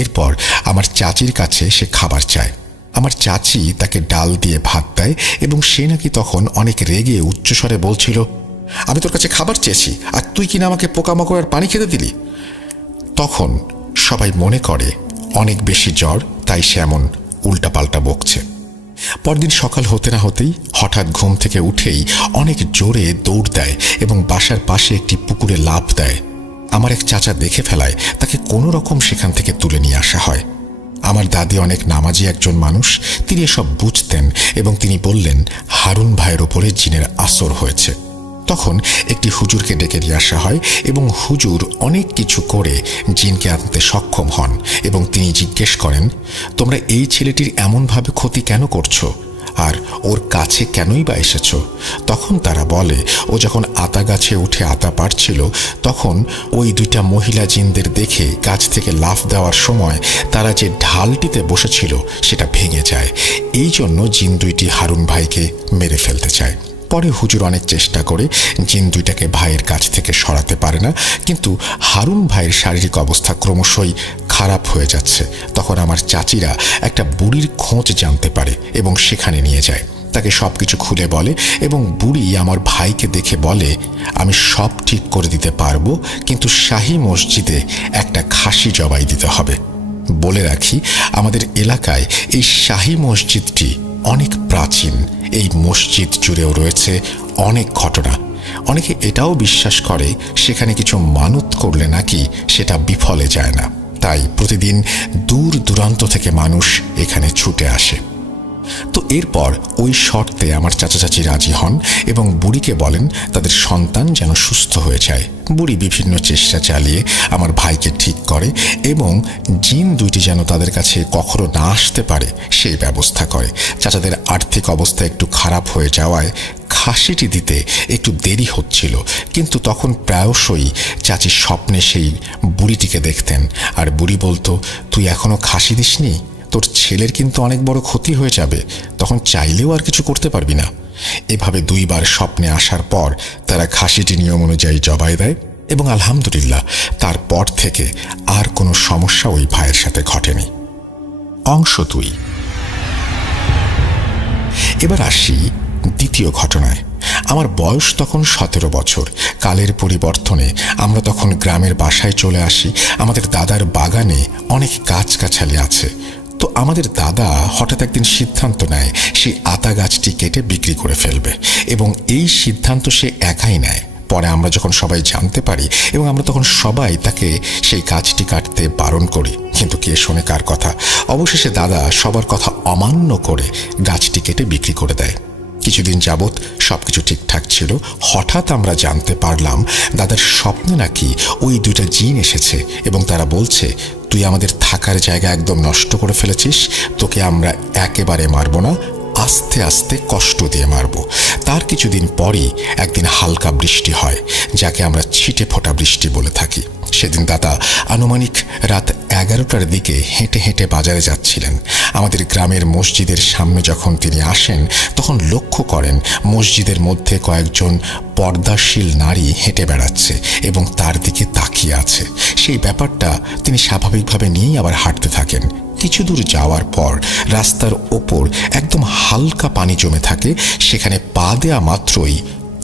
এরপর আমার চাচির কাছে সে খাবার চায়। আমার চাচি তাকে ডাল দিয়ে ভাত দেয় এবং সে নাকি তখন অনেক রেগে উচ্চস্বরে বলছিল, আমি তোর কাছে খাবার চেয়েছি আর তুই কিনা আমাকে পোকামাকড় আর পানি খেতে দিলি। তখন সবাই মনে করে অনেক বেশি জ্বর, তাই সে এমন উল্টাপাল্টা বকছে। পরদিন সকাল হতে না হতেই হঠাৎ ঘুম থেকে উঠেই অনেক জোরে দৌড় দেয় এবং বাসার পাশে একটি পুকুরে লাফ দেয়। আমার এক চাচা দেখে ফেলায়, তাকে কোনো রকম সেখান থেকে তুলে নিয়ে আসা হয়। আমার দাদি অনেক নামাজি একজন মানুষ, তিনি এসব বুঝতেন এবং তিনি বললেন হারুন ভাইয়ের ওপরে জিনের আসর হয়েছে। তখন একটি হুজুরকে ডেকে নিয়ে আসা হয় এবং হুজুর অনেক কিছু করে জিনকে আনতে সক্ষম হন এবং তিনি জিজ্ঞেস করেন, তোমরা এই ছেলেটির এমনভাবে ক্ষতি কেন করছো আর ওর কাছে কেনই বা এসেছ? তখন তারা বলে, ও যখন আতা গাছে উঠে আতা পাড়ছিল তখন ওই দুইটা মহিলা জিনদের দেখে গাছ থেকে লাফ দেওয়ার সময় তারা যে ঢালটিতে বসেছিল সেটা ভেঙে যায়। এই জন্য জিন দুইটি হারুন ভাইকে মেরে ফেলতে চায়। পরে হুজুর অনেক চেষ্টা করে জিন দুইটাকে ভাইয়ের কাছ থেকে সরাতে পারে না, কিন্তু হারুন ভাইয়ের শারীরিক অবস্থা ক্রমশই খারাপ হয়ে যাচ্ছে। তখন আমার চাচিরা একটা বুড়ির খোঁজ জানতে পারে এবং সেখানে নিয়ে যায়। তাকে সব কিছু খুলে বলে এবং বুড়ি আমার ভাইকে দেখে বলে, আমি সব ঠিক করে দিতে পারবো, কিন্তু শাহী মসজিদে একটা খাসি জবাই দিতে হবে। বলে রাখি, আমাদের এলাকায় এই শাহী মসজিদটি অনেক প্রাচীন। এই মসজিদ জুড়েও রয়েছে অনেক ঘটনা। অনেকে এটাও বিশ্বাস করে সেখানে কিছু মানত করলে নাকি সেটা বিফলে যায় না, তাই প্রতিদিন দূর দূরান্ত থেকে মানুষ এখানে ছুটে আসে। তো এরপর ওই শর্তে আমার চাচা চাচি রাজি হন এবং বুড়িকে বলেন তাদের সন্তান যেন সুস্থ হয়ে যায়। বুড়ি বিভিন্ন চেষ্টা চালিয়ে আমার ভাইকে ঠিক করে এবং জিন দুইটি যেন তাদের কাছে কখনো না আসতে পারে সেই ব্যবস্থা করে। চাচাদের আর্থিক অবস্থা একটু খারাপ হয়ে যাওয়ায় খাসিটি দিতে একটু দেরি হচ্ছিল, কিন্তু তখন প্রায়শই চাচি স্বপ্নে সেই বুড়িটিকে দেখতেন আর বুড়ি বলতো, তুই এখনো খাসি দিসনি, তোর ছেলের কিন্তু অনেক বড় ক্ষতি হয়ে যাবে, তখন চাইলেও আর কিছু করতে পারবি না। এভাবে দুইবার স্বপ্নে আসার পর তারা খাসিটি নিয়ম অনুযায়ী জবাই দেয় এবং আলহামদুলিল্লাহ তারপর থেকে আর কোনো সমস্যা ওই ভাইয়ের সাথে ঘটেনি। অংশ 2। এবার আসি দ্বিতীয় ঘটনায়। আমার বয়স তখন 17 বছর। কালের পরিবর্তনে আমরা তখন গ্রামের বাসায় চলে আসি। আমাদের দাদার বাগানে অনেক গাছগাছালি আছে। তো আমাদের দাদা হঠাৎ একদিন সিদ্ধান্ত নেয় সেই আতা গাছটি কেটে বিক্রি করে ফেলবে এবং এই সিদ্ধান্ত সে একাই নেয়। পরে আমরা যখন সবাই জানতে পারি এবং আমরা তখন সবাই তাকে সেই গাছটি কাটতে বারণ করি, কিন্তু কে শোনে কার কথা। অবশেষে দাদা সবার কথা অমান্য করে গাছটি কেটে বিক্রি করে দেয়। কিছুদিন যাবৎ সবকিছু ঠিকঠাক ছিল। হঠাৎ আমরা জানতে পারলাম দাদার স্বপ্নে নাকি ওই দুইটা জিন এসেছে এবং তারা বলছে, তুই আমাদের থাকার জায়গা একদম নষ্ট করে ফেলেছিস, তোকে আমরা একেবারে মারব না, আস্তে আস্তে কষ্ট দিয়ে মারব। তার কিছুদিন পরই একদিন হালকা বৃষ্টি হয়, যাকে আমরা ছিটে ফোটা বৃষ্টি বলে থাকি। সেদিন দাদা আনুমানিক রাত 11টার দিকে হেঁটে হেঁটে বাজারে যাচ্ছিলেন। আমাদের গ্রামের মসজিদের সামনে যখন তিনি আসেন তখন লক্ষ্য করেন মসজিদের মধ্যে কয়েকজন পর্দাশীল নারী হেঁটে বেড়াচ্ছে এবং তার দিকে তাকিয়ে আছে। সেই ব্যাপারটা তিনি স্বাভাবিকভাবে নিয়েই আবার হাঁটতে থাকেন। কিছু দূর যাওয়ার পর রাস্তার ওপর একদম হালকা পানি জমে থাকে, সেখানে পা দেওয়া মাত্রই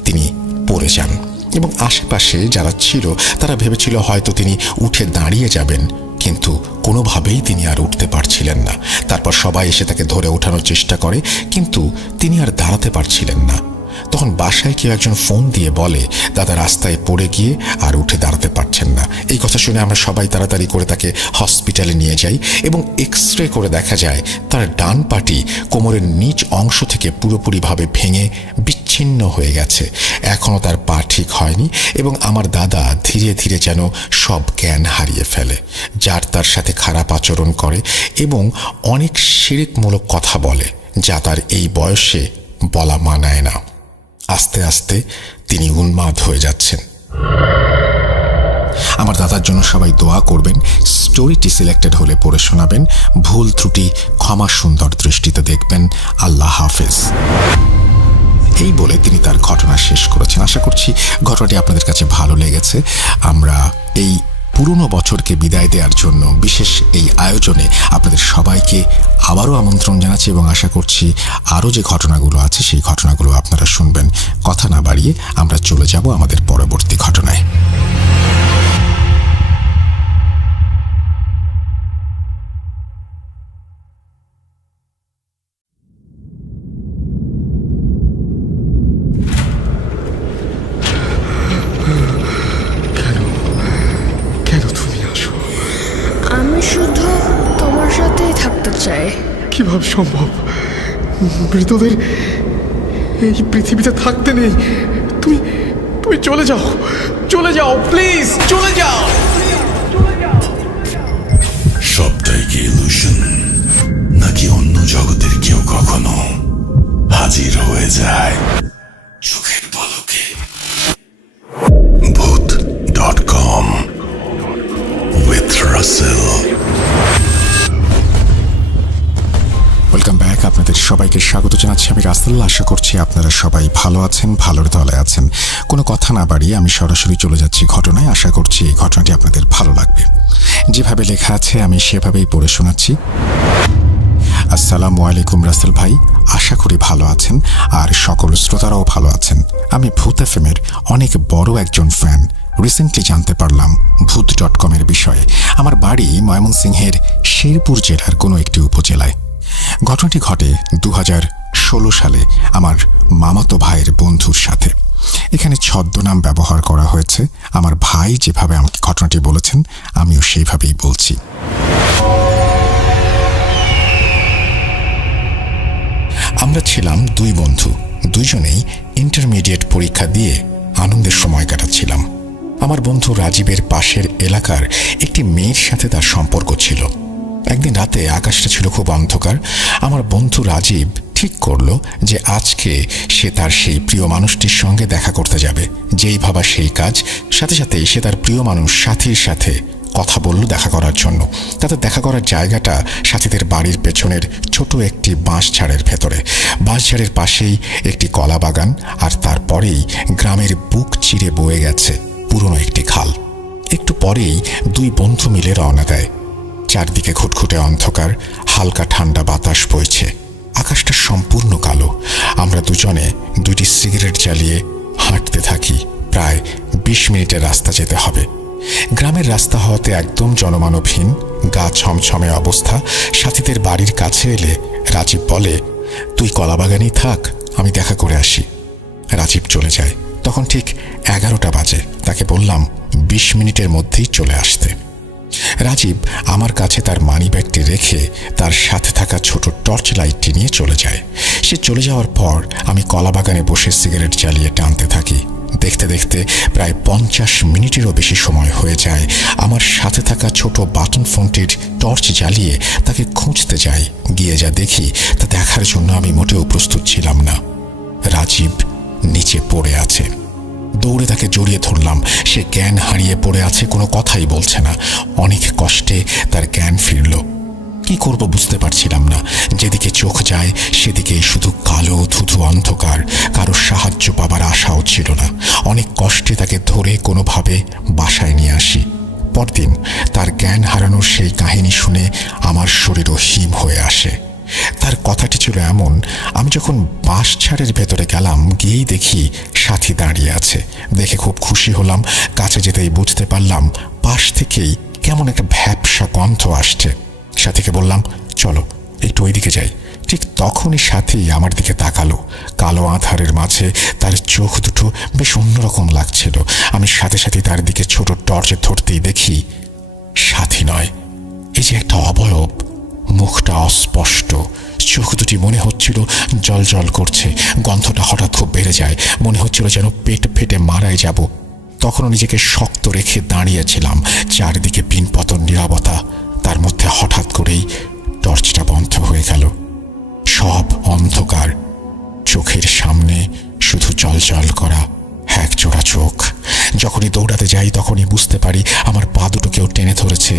তিনি পড়ে যান এবং আশেপাশে যারা ছিল তারা ভেবেছিল হয়তো তিনি উঠে দাঁড়িয়ে যাবেন, কিন্তু কোনোভাবেই তিনি আর উঠতে পারছিলেন না। তারপর সবাই এসে তাকে ধরে ওঠানোর চেষ্টা করে, কিন্তু তিনি আর দাঁড়াতে পারছিলেন না। তখন বাসায় কেউ একজন ফোন দিয়ে বলে দাদা রাস্তায় পড়ে গিয়ে আর উঠে দাঁড়াতে পারছেন না। এই কথা শুনে আমরা সবাই তাড়াতাড়ি করে তাকে হসপিটালে নিয়ে যাই এবং এক্সরে করে দেখা যায় তার ডান পাটি কোমরের নিচ অংশ থেকে পুরোপুরিভাবে ভেঙে বিচ্ছিন্ন হয়ে গেছে। এখনও তার পা ঠিক হয়নি এবং আমার দাদা ধীরে ধীরে যেন সব জ্ঞান হারিয়ে ফেলে, যার তার সাথে খারাপ আচরণ করে এবং অনেক শিরকমূলক কথা বলে, যা তার এই বয়সে বলা মানায় না। আস্তে আস্তে তিনি উন্মাদ হয়ে যাচ্ছেন। আমার দাদার জন্য সবাই দোয়া করবেন। স্টোরিটি সিলেক্টেড হলে পড়ে শোনাবেন। ভুল ত্রুটি ক্ষমা সুন্দর দৃষ্টিতে দেখবেন। আল্লাহ হাফেজ। এই বলে তিনি তার ঘটনা শেষ করেছেন। আশা করছি ঘটনাটি আপনাদের কাছে ভালো লেগেছে। আমরা এই পুরনো বছরকে বিদায় দেওয়ার জন্য বিশেষ এই আয়োজনে আপনাদের সবাইকে আবারও আমন্ত্রণ জানাচ্ছি এবং আশা করছি আরও যে ঘটনাগুলো আছে সেই ঘটনাগুলো আপনারা শুনবেন। কথা না বাড়িয়ে আমরা চলে যাব আমাদের পরবর্তী ঘটনায়। কেন তুমি আসো? আমি শুধু তোমার সাথেই থাকতে চাই। কিভাবে সম্ভব? মৃতদের এই পৃথিবীতে থাকতে নেই। তুমি তুমি চলে যাও, চলে যাও, প্লিজ চলে যাও। সবটাই কি ইলুশন, নাকি অন্য জগতের কেউ কখনো হাজির হয়ে যায় চোখের পলকে? ভূত.com with Russell। Welcome back. আপনাদের সবাইকে স্বাগত জানাচ্ছি আমি রাসেল। আশা করছি আপনারা সবাই ভালো আছেন, ভালোর দলে আছেন। কোনো কথা না বাড়িয়ে আমি সরাসরি চলে যাচ্ছি ঘটনায়। আশা করছি এই ঘটনাটি আপনাদের ভালো লাগবে। যেভাবে লেখা আছে আমি সেভাবেই পড়ে শোনাচ্ছি। আসসালামু আলাইকুম রাসেল ভাই, আশা করি ভালো আছেন আর সকল শ্রোতারাও ভালো আছেন। আমি ভূত এফএমের অনেক বড় একজন ফ্যান। রিসেন্টলি জানতে পারলাম ভূত.com এর বিষয়ে। আমার বাড়ি ময়মনসিংহের শেরপুর জেলার কোনো একটি উপজেলায়। ঘটনাটি ঘটে 2016 সালে আমার মামাতো ভাইয়ের বন্ধুর সাথে। এখানে ছদ্মনাম ব্যবহার করা হয়েছে। আমার ভাই যেভাবে আমাকে ঘটনাটি বলেছেন আমিও সেইভাবেই বলছি। আমরা ছিলাম দুই বন্ধু, দুইজনেই ইন্টারমিডিয়েট পরীক্ষা দিয়ে আনন্দের সময় কাটাচ্ছিলাম। আমার বন্ধু রাজীবের পাশের এলাকার একটি মেয়ের সাথে তার সম্পর্ক ছিল। একদিন রাতে আকাশটা ছিল খুব অন্ধকার। আমার বন্ধু রাজীব ঠিক করলো যে আজকে সে তার সেই প্রিয় মানুষটির সঙ্গে দেখা করতে যাবে। যেই ভাবা সেই কাজ, সাথে সাথেই সে তার প্রিয় মানুষ সাথীর সাথে কথা বলল দেখা করার জন্য। তাদের দেখা করার জায়গাটা সাথীদের বাড়ির পেছনের ছোট একটি বাঁশঝাড়ের ভেতরে। বাঁশঝাড়ের পাশেই একটি কলা বাগান, আর তারপরেই গ্রামের বুক চিরে বয়ে গেছে পুরনো একটি খাল। একটু পরেই দুই বন্ধু মিলে রওনা দেয়। চারদিকে ঘুটঘুটে অন্ধকার, হালকা ঠান্ডা বাতাস বইছে, আকাশটা সম্পূর্ণ কালো। আমরা দুজনে দুইটি সিগারেট জ্বালিয়ে হাঁটতে থাকি। প্রায় 20 মিনিটের রাস্তা যেতে হবে। গ্রামের রাস্তা হওয়াতে একদম জনমানবহীন, গা ছমছমে অবস্থা। সাথীদের বাড়ির কাছে এলে রাজীব বলে, তুই কলাবাগানেই থাক, আমি দেখা করে আসি। রাজীব চলে যায়। তখন ঠিক 11টা বাজে। তাকে বললাম 20 মিনিটের মধ্যেই চলে আসতে। রাজীব আমার কাছে তার মানিব্যাগটি রেখে তার সাথে থাকা ছোট টর্চ লাইটটি নিয়ে চলে যায়। সে চলে যাওয়ার পর আমি কলাবাগানে বসে সিগারেট জ্বালিয়ে টানতে থাকি। দেখতে দেখতে প্রায় 50 মিনিটেরও বেশি সময় হয়ে যায়। আমার সাথে থাকা ছোট বাটন ফোনটির টর্চ জ্বালিয়ে তাকে খুঁজতে যাই। গিয়ে যা দেখি তা দেখার জন্য আমি মোটেও প্রস্তুত ছিলাম না। রাজীব নিচে পড়ে আছে। দৌড়ে তাকে জড়িয়ে ধরলাম। সে জ্ঞান হারিয়ে পড়ে আছে, কোনো কথাই বলছে না। অনেক কষ্টে তার জ্ঞান ফিরল। কি করব বুঝতে পারছিলাম না। যেদিকে চোখ যায় সেদিকেই শুধু কালো ধুধু অন্ধকার। কারো সাহায্য পাবার আশাও ছিল না। অনেক কষ্টে তাকে ধরে কোনোভাবে বাসায় নিয়ে আসি। পরদিন তার জ্ঞান হারানোর সেই কাহিনী শুনে আমার শরীরও হিম হয়ে আসে। তার কথাটি ছিল এমন, আমি যখন বাঁশঝাড়ের ভেতরে গেলাম, গিয়েই দেখি সাথী দাঁড়িয়ে আছে। দেখে খুব খুশি হলাম। কাছে যেতেই বুঝতে পারলাম পাশ থেকেই কেমন একটা ভ্যাপসা গন্ধ আসছে। সাথীকে বললাম, চলো একটু ওইদিকে যাই। ঠিক তখনই সাথী আমার দিকে তাকালো। কালো আধারের মাঝে তার চোখ দুটো বেশ অন্যরকম লাগছিল। আমি সাথে সাথে তার দিকে ছোট টর্চে ধরতেই দেখি সাথী নয়, এই যে একটা অবয়ব। মুখটা অস্পষ্ট, চোখ দুটি মনে হচ্ছিল জল জল করছে। গন্ধটা হঠাৎ খুব বেড়ে যায়, মনে হচ্ছিল যেন পেট ফেটে মারাই যাব। তখনও নিজেকে শক্ত রেখে দাঁড়িয়েছিলাম। চারিদিকে পিনপতন নীরবতা। তার মধ্যে হঠাৎ করেই টর্চটা বন্ধ হয়ে গেল। সব অন্ধকার, চোখের সামনে শুধু জল করা এক জোড়া চোখ। যখনই দৌড়াতে যাই তখনই বুঝতে পারি আমার পা দুটো কেউ টেনে ধরেছে।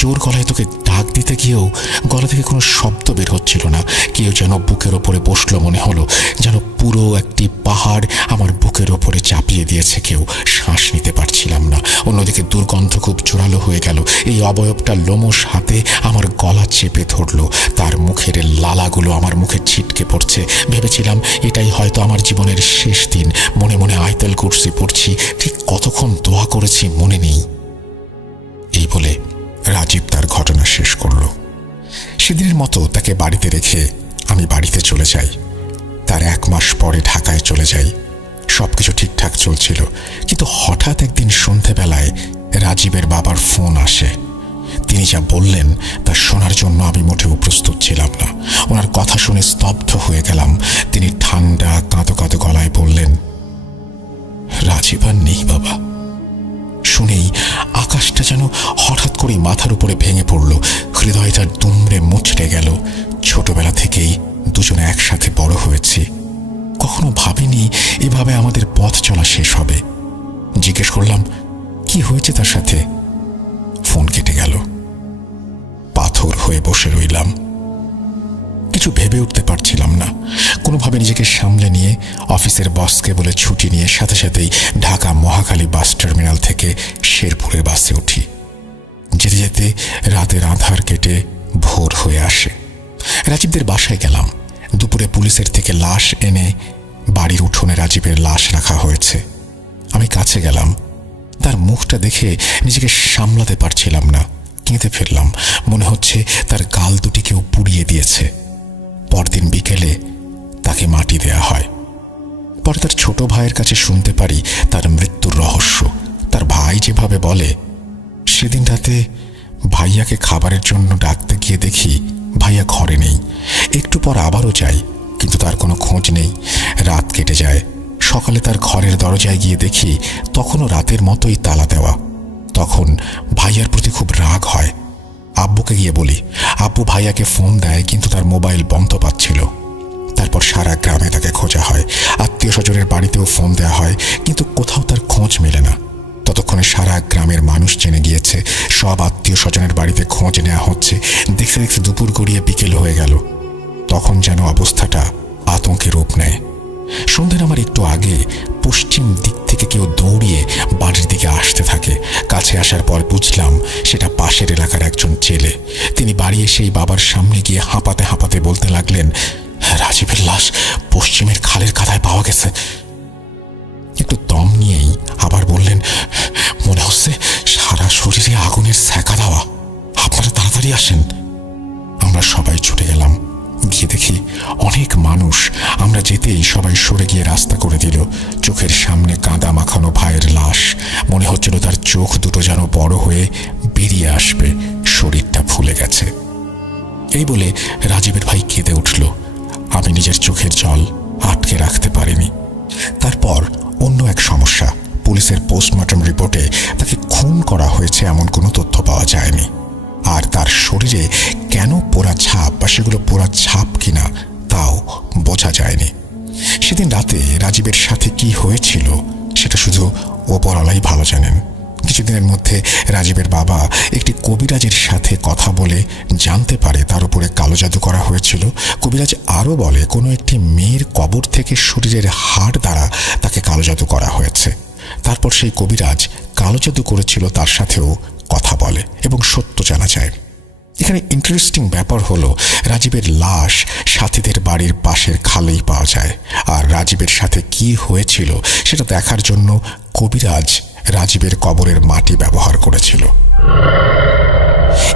জোর গলায় তোকে ডাক দিতে গিয়েও গলা থেকে কোনো শব্দ বের হচ্ছিল না। কেউ যেন বুকের ওপরে বসলো, মনে হলো যেন পুরো একটি পাহাড় আমার বুকের ওপরে চাপিয়ে দিয়েছে কেউ। শ্বাস নিতে পারছিলাম না। অন্যদিকে দুর্গন্ধ খুব জোরালো হয়ে গেল। এই অবয়বটা লোমশ হাতে আমার গলা চেপে ধরলো। তার মুখের লালাগুলো আমার মুখে ছিটকে পড়ছে। ভেবেছিলাম এটাই হয়তো আমার জীবনের শেষ দিন। মনে মনে আয়াতুল কুরসি পড়ছি। ঠিক কতক্ষণ দোয়া করেছি মনে নেই। এই বলে রাজীব তার ঘটনা শেষ করল। সেদিনের মতো তাকে বাড়িতে রেখে আমি বাড়িতে চলে যাই। তার 1 মাস পরে ঢাকায় চলে যাই। সবকিছু ঠিকঠাক চলছিল, কিন্তু হঠাৎ একদিন সন্ধেবেলায় রাজীবের বাবার ফোন আসে। তিনি যা বললেন তা শোনার জন্য আমি মোটেও প্রস্তুত ছিলাম না। ওনার কথা শুনে স্তব্ধ হয়ে গেলাম। তিনি ঠান্ডা কাঁদো কাঁদো গলায় বললেন, রাজীব আর নেই বাবা। শুনেই আকাশটা যেন হঠাৎ করে মাথার উপরে ভেঙে পড়ল। হৃদয়টা দুমড়ে মুচড়ে গেল। ছোটবেলা থেকেই দুজনে একসাথে বড় হয়েছি। কখনো ভাবিনি এভাবে আমাদের পথ চলা শেষ হবে। জিজ্ঞেস করলাম, কি হয়েছে তার সাথে? ফোন কেটে গেল। পাথর হয়ে বসে রইলাম। কিছু ভেবে উঠতে পারছিলাম না। কোনোভাবে নিজেকে সামলে নিয়ে অফিসের বসকে বলে ছুটি নিয়ে সাথে সাথেই ঢাকা মহাখালী বাস টার্মিনাল থেকে শেরপুরের বাসে উঠি। যেতে যেতে রাতের আঁধার কেটে ভোর হয়ে আসে। রাজীবদের বাসায় গেলাম। দুপুরে পুলিশের থেকে লাশ এনে বাড়ির উঠোনে রাজীবের লাশ রাখা হয়েছে। আমি কাছে গেলাম। তার মুখটা দেখে নিজেকে সামলাতে পারছিলাম না। কেঁদে ফেললাম। মনে হচ্ছে তার গাল দুটি কেউ পুড়িয়ে দিয়েছে। পরদিন বিকেলে তাকে মাটি দেয়া হয়। পরে তার ছোট ভাইয়ের কাছে শুনতে পারি তার মৃত্যুর রহস্য। তার ভাই যেভাবে বলে, সেদিন রাতে ভাইয়াকে খাবারের জন্য ডাকতে গিয়ে দেখি ভাইয়া ঘরে নেই। একটু পর আবারও যাই, কিন্তু তার কোনো খোঁজ নেই। রাত কেটে যায়। সকালে তার ঘরের দরজায় গিয়ে দেখি তখনও রাতের মতোই তালা দেওয়া। তখন ভাইয়ার প্রতি খুব রাগ হয়। আব্বুকে গিয়ে বলি। আব্বু ভাইয়াকে ফোন দেয়, কিন্তু তার মোবাইল বন্ধ পাচ্ছিল। তারপর সারা গ্রামে তাকে খোঁজা হয়। আত্মীয় স্বজনের বাড়িতেও ফোন দেওয়া হয়, কিন্তু কোথাও তার খোঁজ মেলে না। ততক্ষণে সারা গ্রামের মানুষ জেনে গিয়েছে। সব আত্মীয় স্বজনের বাড়িতে খোঁজ নেওয়া হচ্ছে। দেখতে দেখতে দুপুর গড়িয়ে বিকেল হয়ে গেল। তখন যেন অবস্থাটা আতঙ্কে রূপ নেয়। সন্ধ্যার আমার একটু আগে পশ্চিম দিক থেকে কেউ দৌড়িয়ে বাড়ির দিকে আসতে থাকে। কাছে আসার পর বুঝলাম সেটা পাশের এলাকার একজন ছেলে। তিনি বাড়ি এসেই বাবার সামনে গিয়ে হাঁপাতে হাঁপাতে বলতে লাগলেন, রাজীবের লাশ পশ্চিমের খালের কাদায় পাওয়া গেছে। একটু দম নিয়েই আবার বললেন, মনে হচ্ছে সারা শরীরে আগুনের ছ্যাঁকা দেওয়া। আপনারা তাড়াতাড়ি আসেন। আমরা সবাই ছুটে গেলাম। গিয়ে দেখি অনেক মানুষ। আমরা যেতেই সবাই সরে গিয়ে রাস্তা করে দিল। চোখের সামনে কাদা মাখানো ভাইয়ের লাশ। মনে হচ্ছিল তার চোখ দুটো যেন বড় হয়ে বেরিয়ে আসবে। শরীরটা ফুলে গেছে। এই বলে রাজীবের ভাই কেঁদে উঠল। আমি নিজের চোখের জল আটকে রাখতে পারিনি। তারপর অন্য এক সমস্যা। পুলিশের পোস্টমর্টম রিপোর্টে তাকে খুন করা হয়েছে এমন কোনো তথ্য পাওয়া যায়নি। আর তার শরীরে কেন পোড়া ছাপ বা সেগুলো পোড়া ছাপ কিনা তাও বোঝা যায়নি। সেদিন রাতে রাজীবের সাথে কি হয়েছিল সেটা শুধু ওপরওয়ালাই ভালো জানেন। কিছুদিনের মধ্যে রাজীবের বাবা একটি কবিরাজের সাথে কথা বলে জানতে পারে তার উপরে কালো জাদু করা হয়েছিল। কবিরাজ আরও বলে কোনো একটি মেয়ের কবর থেকে শরীরের হাড় দ্বারা তাকে কালো জাদু করা হয়েছে। তারপর সেই কবিরাজ কালো জাদু করেছিল তার সাথেও কথা বলে এবং সত্য জানা যায়। এখানে ইন্টারেস্টিং ব্যাপার হলো রাজীবের লাশ সাথীদের বাড়ির পাশের খালেই পাওয়া যায়। আর রাজীবের সাথে কি হয়েছিল সেটা দেখার জন্য কবিরাজ রাজীবের কবরের মাটি ব্যবহার করেছিল।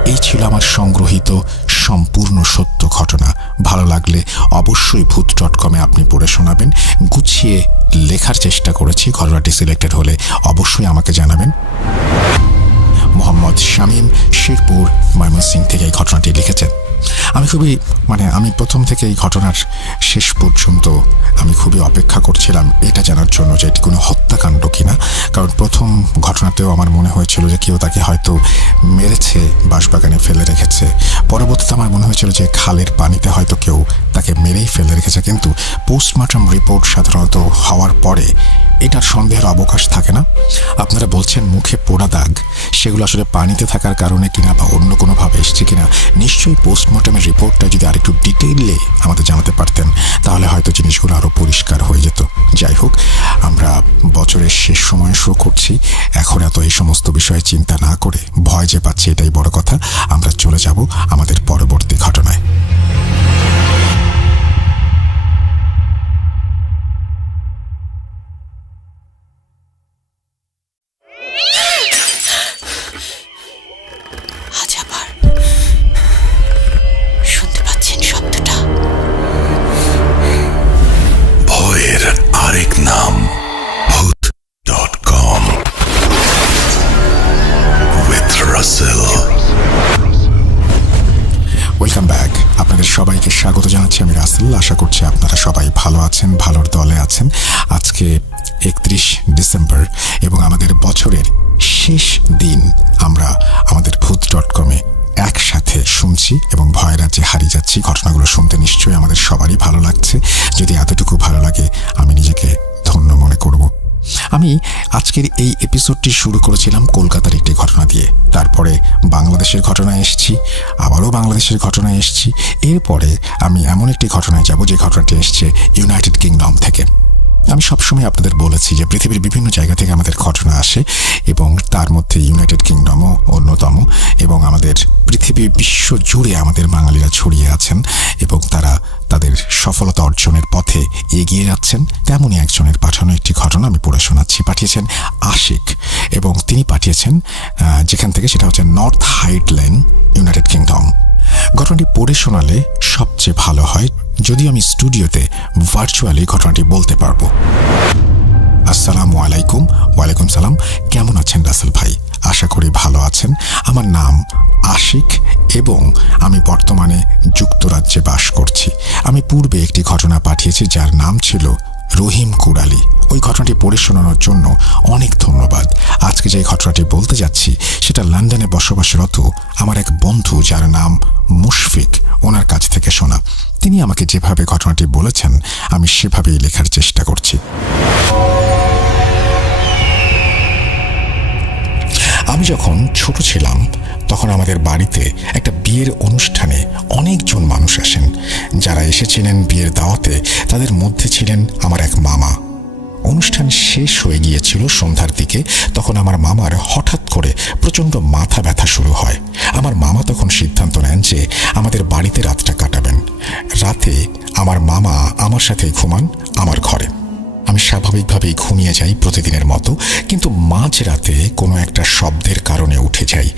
এই ছিল আমার সংগ্রহীত সম্পূর্ণ সত্য ঘটনা। ভালো লাগলে অবশ্যই ভূত.com-এ আপনি পড়ে শোনাবেন। গুছিয়ে লেখার চেষ্টা করেছি, ঘটনাটি সিলেক্টেড হলে অবশ্যই আমাকে জানাবেন। মোহাম্মদ শামীম, শেরপুর, ময়মনসিংহ থেকে এই ঘটনাটি লিখেছেন। আমি প্রথম থেকে এই ঘটনার শেষ পর্যন্ত আমি খুবই অপেক্ষা করছিলাম এটা জানার জন্য যে এটি কোনো হত্যাকাণ্ড কিনা। কারণ প্রথম ঘটনাতেও আমার মনে হয়েছিল যে কেউ তাকে হয়তো মেরেছে, বাঁশবাগানে ফেলে রেখেছে। পরবর্তীতে আমার মনে হয়েছিল যে খালের পানিতে হয়তো কেউ তাকে মেরেই ফেলে রেখেছে। কিন্তু পোস্টমর্টম রিপোর্ট সাধারণত হওয়ার পরে এটার সন্দেহের অবকাশ থাকে না। আপনারা বলছেন মুখে পোড়া দাগ, সেগুলো আসলে পানিতে থাকার কারণে কিনা বা অন্য কোনোভাবে এসছে কিনা। নিশ্চয়ই পোস্টমর্টমের রিপোর্টটা যদি আরেকটু ডিটেইলে আমাদের জানাতে পারতেন তাহলে হয়তো জিনিসগুলো আরও পরিষ্কার হয়ে যেত। যাই হোক, আমরা বছরের শেষ সময় শুরু করছি। এখন এত এই সমস্ত বিষয়ে চিন্তা না করে ভয় যে পাচ্ছি এটাই বড় কথা। আমরা চলে যাব আমাদের পরবর্তী ঘটনায়। আজ আবার শুনতে পাচ্ছেন শব্দটা? ভয়ের আরেক নাম ভূত.com with Russell. Welcome back. আপনাদের সবাইকে স্বাগত জানাচ্ছি। আমি রাসেল। আশা করছি আপনারা সবাই ভালো আছেন, ভালোর দলে আছেন। আজকে 31 ডিসেম্বর এবং আমাদের বছরের শেষ দিন। আমরা আমাদের ভূত.com-এ একসাথে শুনছি এবং ভয় রাজ্যে হারিয়ে যাচ্ছি। ঘটনাগুলো শুনতে নিশ্চয়ই আমাদের সবারই ভালো লাগছে। যদি এতটুকু ভালো লাগে আমি নিজেকে ধন্য মনে করব। আমি আজকের এই এপিসোডটি শুরু করেছিলাম কলকাতার একটি ঘটনা দিয়ে। তারপরে বাংলাদেশের ঘটনায় এসেছি, আবারও বাংলাদেশের ঘটনায় এসেছি। এরপরে আমি এমন একটি ঘটনায় যাব যে ঘটনাটি এসছে ইউনাইটেড কিংডম থেকে। আমি সবসময় আপনাদের বলেছি যে পৃথিবীর বিভিন্ন জায়গা থেকে আমাদের ঘটনা আসে এবং তার মধ্যে ইউনাইটেড কিংডমও অন্যতম। এবং আমাদের পৃথিবীর বিশ্ব জুড়ে আমাদের বাঙালিরা ছড়িয়ে আছেন এবং তারা তাদের সফলতা অর্জনের পথে এগিয়ে যাচ্ছেন। তেমনই একজনের পাঠানো একটি ঘটনা আমি পড়ে শোনাচ্ছি। পাঠিয়েছেন আশিক এবং তিনি পাঠিয়েছেন যেখান থেকে, সেটা হচ্ছে নর্থ হাইডল্যান্ড, ইউনাইটেড কিংডম। ঘটনাটি পড়ে শোনালে সবচেয়ে ভালো হয় যদি আমি স্টুডিওতে ভার্চুয়ালি ঘটনাটি বলতে পারবো। আসসালামু আলাইকুম। ওয়ালাইকুম সালাম। কেমন আছেন রাসেল ভাই? আশা করি ভালো আছেন। আমার নাম আশিক এবং আমি বর্তমানে যুক্তরাজ্যে বাস করছি। আমি পূর্বে একটি ঘটনা পাঠিয়েছি যার নাম ছিল রহিম কুড়ালি। ওই ঘটনাটি পড়ে শোনানোর জন্য অনেক ধন্যবাদ। আজকে যে ঘটনাটি বলতে যাচ্ছি সেটা লন্ডনে বসবাসরত আমার এক বন্ধু যার নাম মুশফিক, ওনার কাছ থেকে শোনা। তিনি আমাকে যেভাবে ঘটনাটি বলেছেন আমি সেভাবেই লেখার চেষ্টা করছি। আমি যখন ছোট ছিলাম তখন আমাদের বাড়িতে একটা বিয়ের অনুষ্ঠানে অনেকজন মানুষ আসেন। যারা এসেছিলেন বিয়ের দাওয়াতে তাদের মধ্যে ছিলেন আমার এক মামা। অনুষ্ঠান শেষ হয়ে গিয়েছিল সন্ধ্যার দিকে। তখন আমার মামার হঠাৎ করে প্রচণ্ড মাথা ব্যথা শুরু হয়। আমার মামা তখন সিদ্ধান্ত নেন যে আমাদের বাড়িতে রাতটা কাটাবেন। রাতে আমার মামা আমার সাথে ঘুমান আমার ঘরে। আমি স্বাভাবিকভাবেই ঘুমিয়ে যাই প্রতিদিনের মতো, কিন্তু মাঝরাতে কোনো একটা শব্দের কারণে উঠে যাই।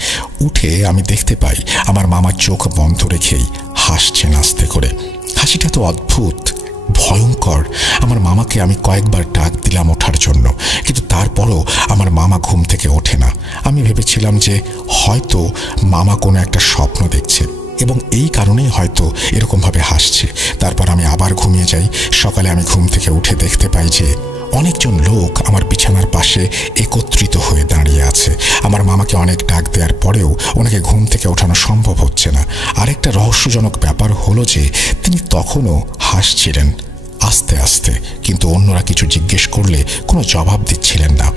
উঠে আমি দেখতে পাই আমার মামার চোখ বন্ধ রেখেই হাসছেন আস্তে করে। হাসিটা তো অদ্ভুত, ভয়ঙ্কর। আমার মামাকে আমি কয়েকবার ডাক দিলাম ওঠার জন্য, কিন্তু তারপরও আমার মামা ঘুম থেকে ওঠে না। আমি ভেবেছিলাম যে হয়তো মামা কোনো একটা স্বপ্ন দেখছে এবং এই কারণেই হয়তো এরকমভাবে হাসছে। তারপর আমি আবার ঘুমিয়ে যাই। সকালে আমি ঘুম থেকে উঠে দেখতে পাই যে অনেকজন লোক আমার বিছানার পাশে একত্রিত হয়ে দাঁড়িয়ে আছে। আমার মামাকে অনেক ডাক দেওয়ার পরেও ওনাকে ঘুম থেকে ওঠানো সম্ভব হচ্ছে না। আরেকটা রহস্যজনক ব্যাপার হলো যে তিনি তখনও হাসছিলেন আস্তে আস্তে, কিন্তু অন্যরা কিছু জিজ্ঞেস করলে কোনো জবাব দিচ্ছিলেন না।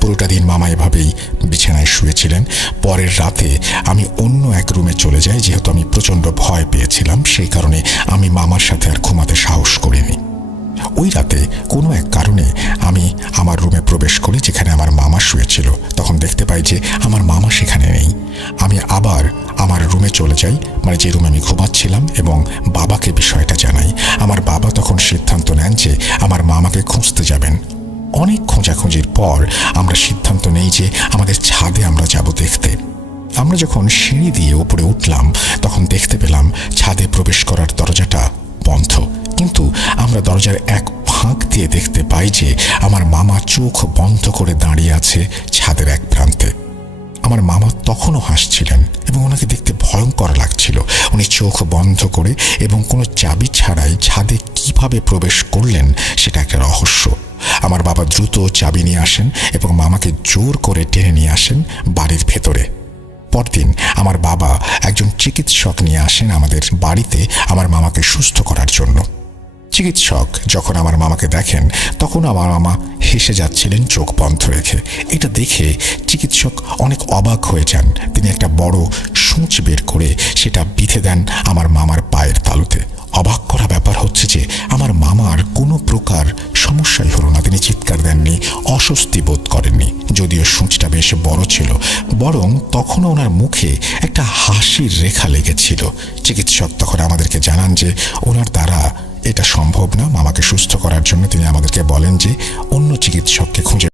পুরোটা দিন মামা এভাবেই বিছানায় শুয়েছিলেন। পরের রাতে আমি অন্য এক রুমে চলে যাই। যেহেতু আমি প্রচণ্ড ভয় পেয়েছিলাম সেই কারণে আমি মামার সাথে আর ঘুমাতে সাহস করিনি। ওই রাতে কোনো এক কারণে আমি আমার রুমে প্রবেশ করি যেখানে আমার মামা শুয়েছিল। তখন দেখতে পাই যে আমার মামা সেখানে নেই। আমি আবার আমার রুমে চলে যাই, মানে যে রুমে আমি ঘুমাচ্ছিলাম, এবং বাবাকে বিষয়টা জানাই। আমার বাবা তখন সিদ্ধান্ত নেন যে আমার মামাকে খুঁজতে যাবেন। অনেক খোঁজাখুঁজির পর আমরা সিদ্ধান্ত নেই যে আমাদের ছাদে আমরা যাব দেখতে। আমরা যখন সিঁড়ি দিয়ে উপরে উঠলাম তখন দেখতে পেলাম ছাদে প্রবেশ করার দরজাটা বন্ধ, কিন্তু আমরা দরজার এক ফাঁক দিয়ে দেখতে পাই যে আমার মামা চোখ বন্ধ করে দাঁড়িয়ে আছে ছাদের এক প্রান্তে। আমার মামা তখনও হাসছিলেন এবং ওনাকে দেখতে ভয়ঙ্কর লাগছিল। উনি চোখ বন্ধ করে এবং কোনো চাবি ছাড়াই ছাদে কিভাবে প্রবেশ করলেন সেটা একটা রহস্য। আমার বাবা দ্রুত চাবি নিয়ে আসেন এবং মামাকে জোর করে টেনে নিয়ে আসেন বাড়ির ভেতরে। পরদিন আমার বাবা একজন চিকিৎসক নিয়ে আসেন আমাদের বাড়িতে আমার মামাকে সুস্থ করার জন্য। চিকিৎসক যখন আমার মামাকে দেখেন তখন আমার মামা হেসে যাচ্ছিলেন চোখ বন্ধ রেখে। এটা দেখে চিকিৎসক অনেক অবাক হয়ে যান। তিনি একটা বড় সূঁচ বের করে সেটা বিঁধে দেন আমার মামার পায়ের তালুতে। অবাক করা ব্যাপার হচ্ছে যে আমার মামার কোনো প্রকার সমস্যাই হলো না। তিনি চিৎকার দেননি, অস্বস্তি বোধ করেননি, যদিও সূঁচটা বেশ বড় ছিল, বরং তখনও ওনার মুখে একটা হাসির রেখা লেগেছিল। চিকিৎসক তখন আমাদেরকে জানান যে ওনার দ্বারা এটা সম্ভব না মামাকে সুস্থ করার জন্য। তিনি আমাদেরকে বলেন যে অন্য চিকিৎসককে খুঁজে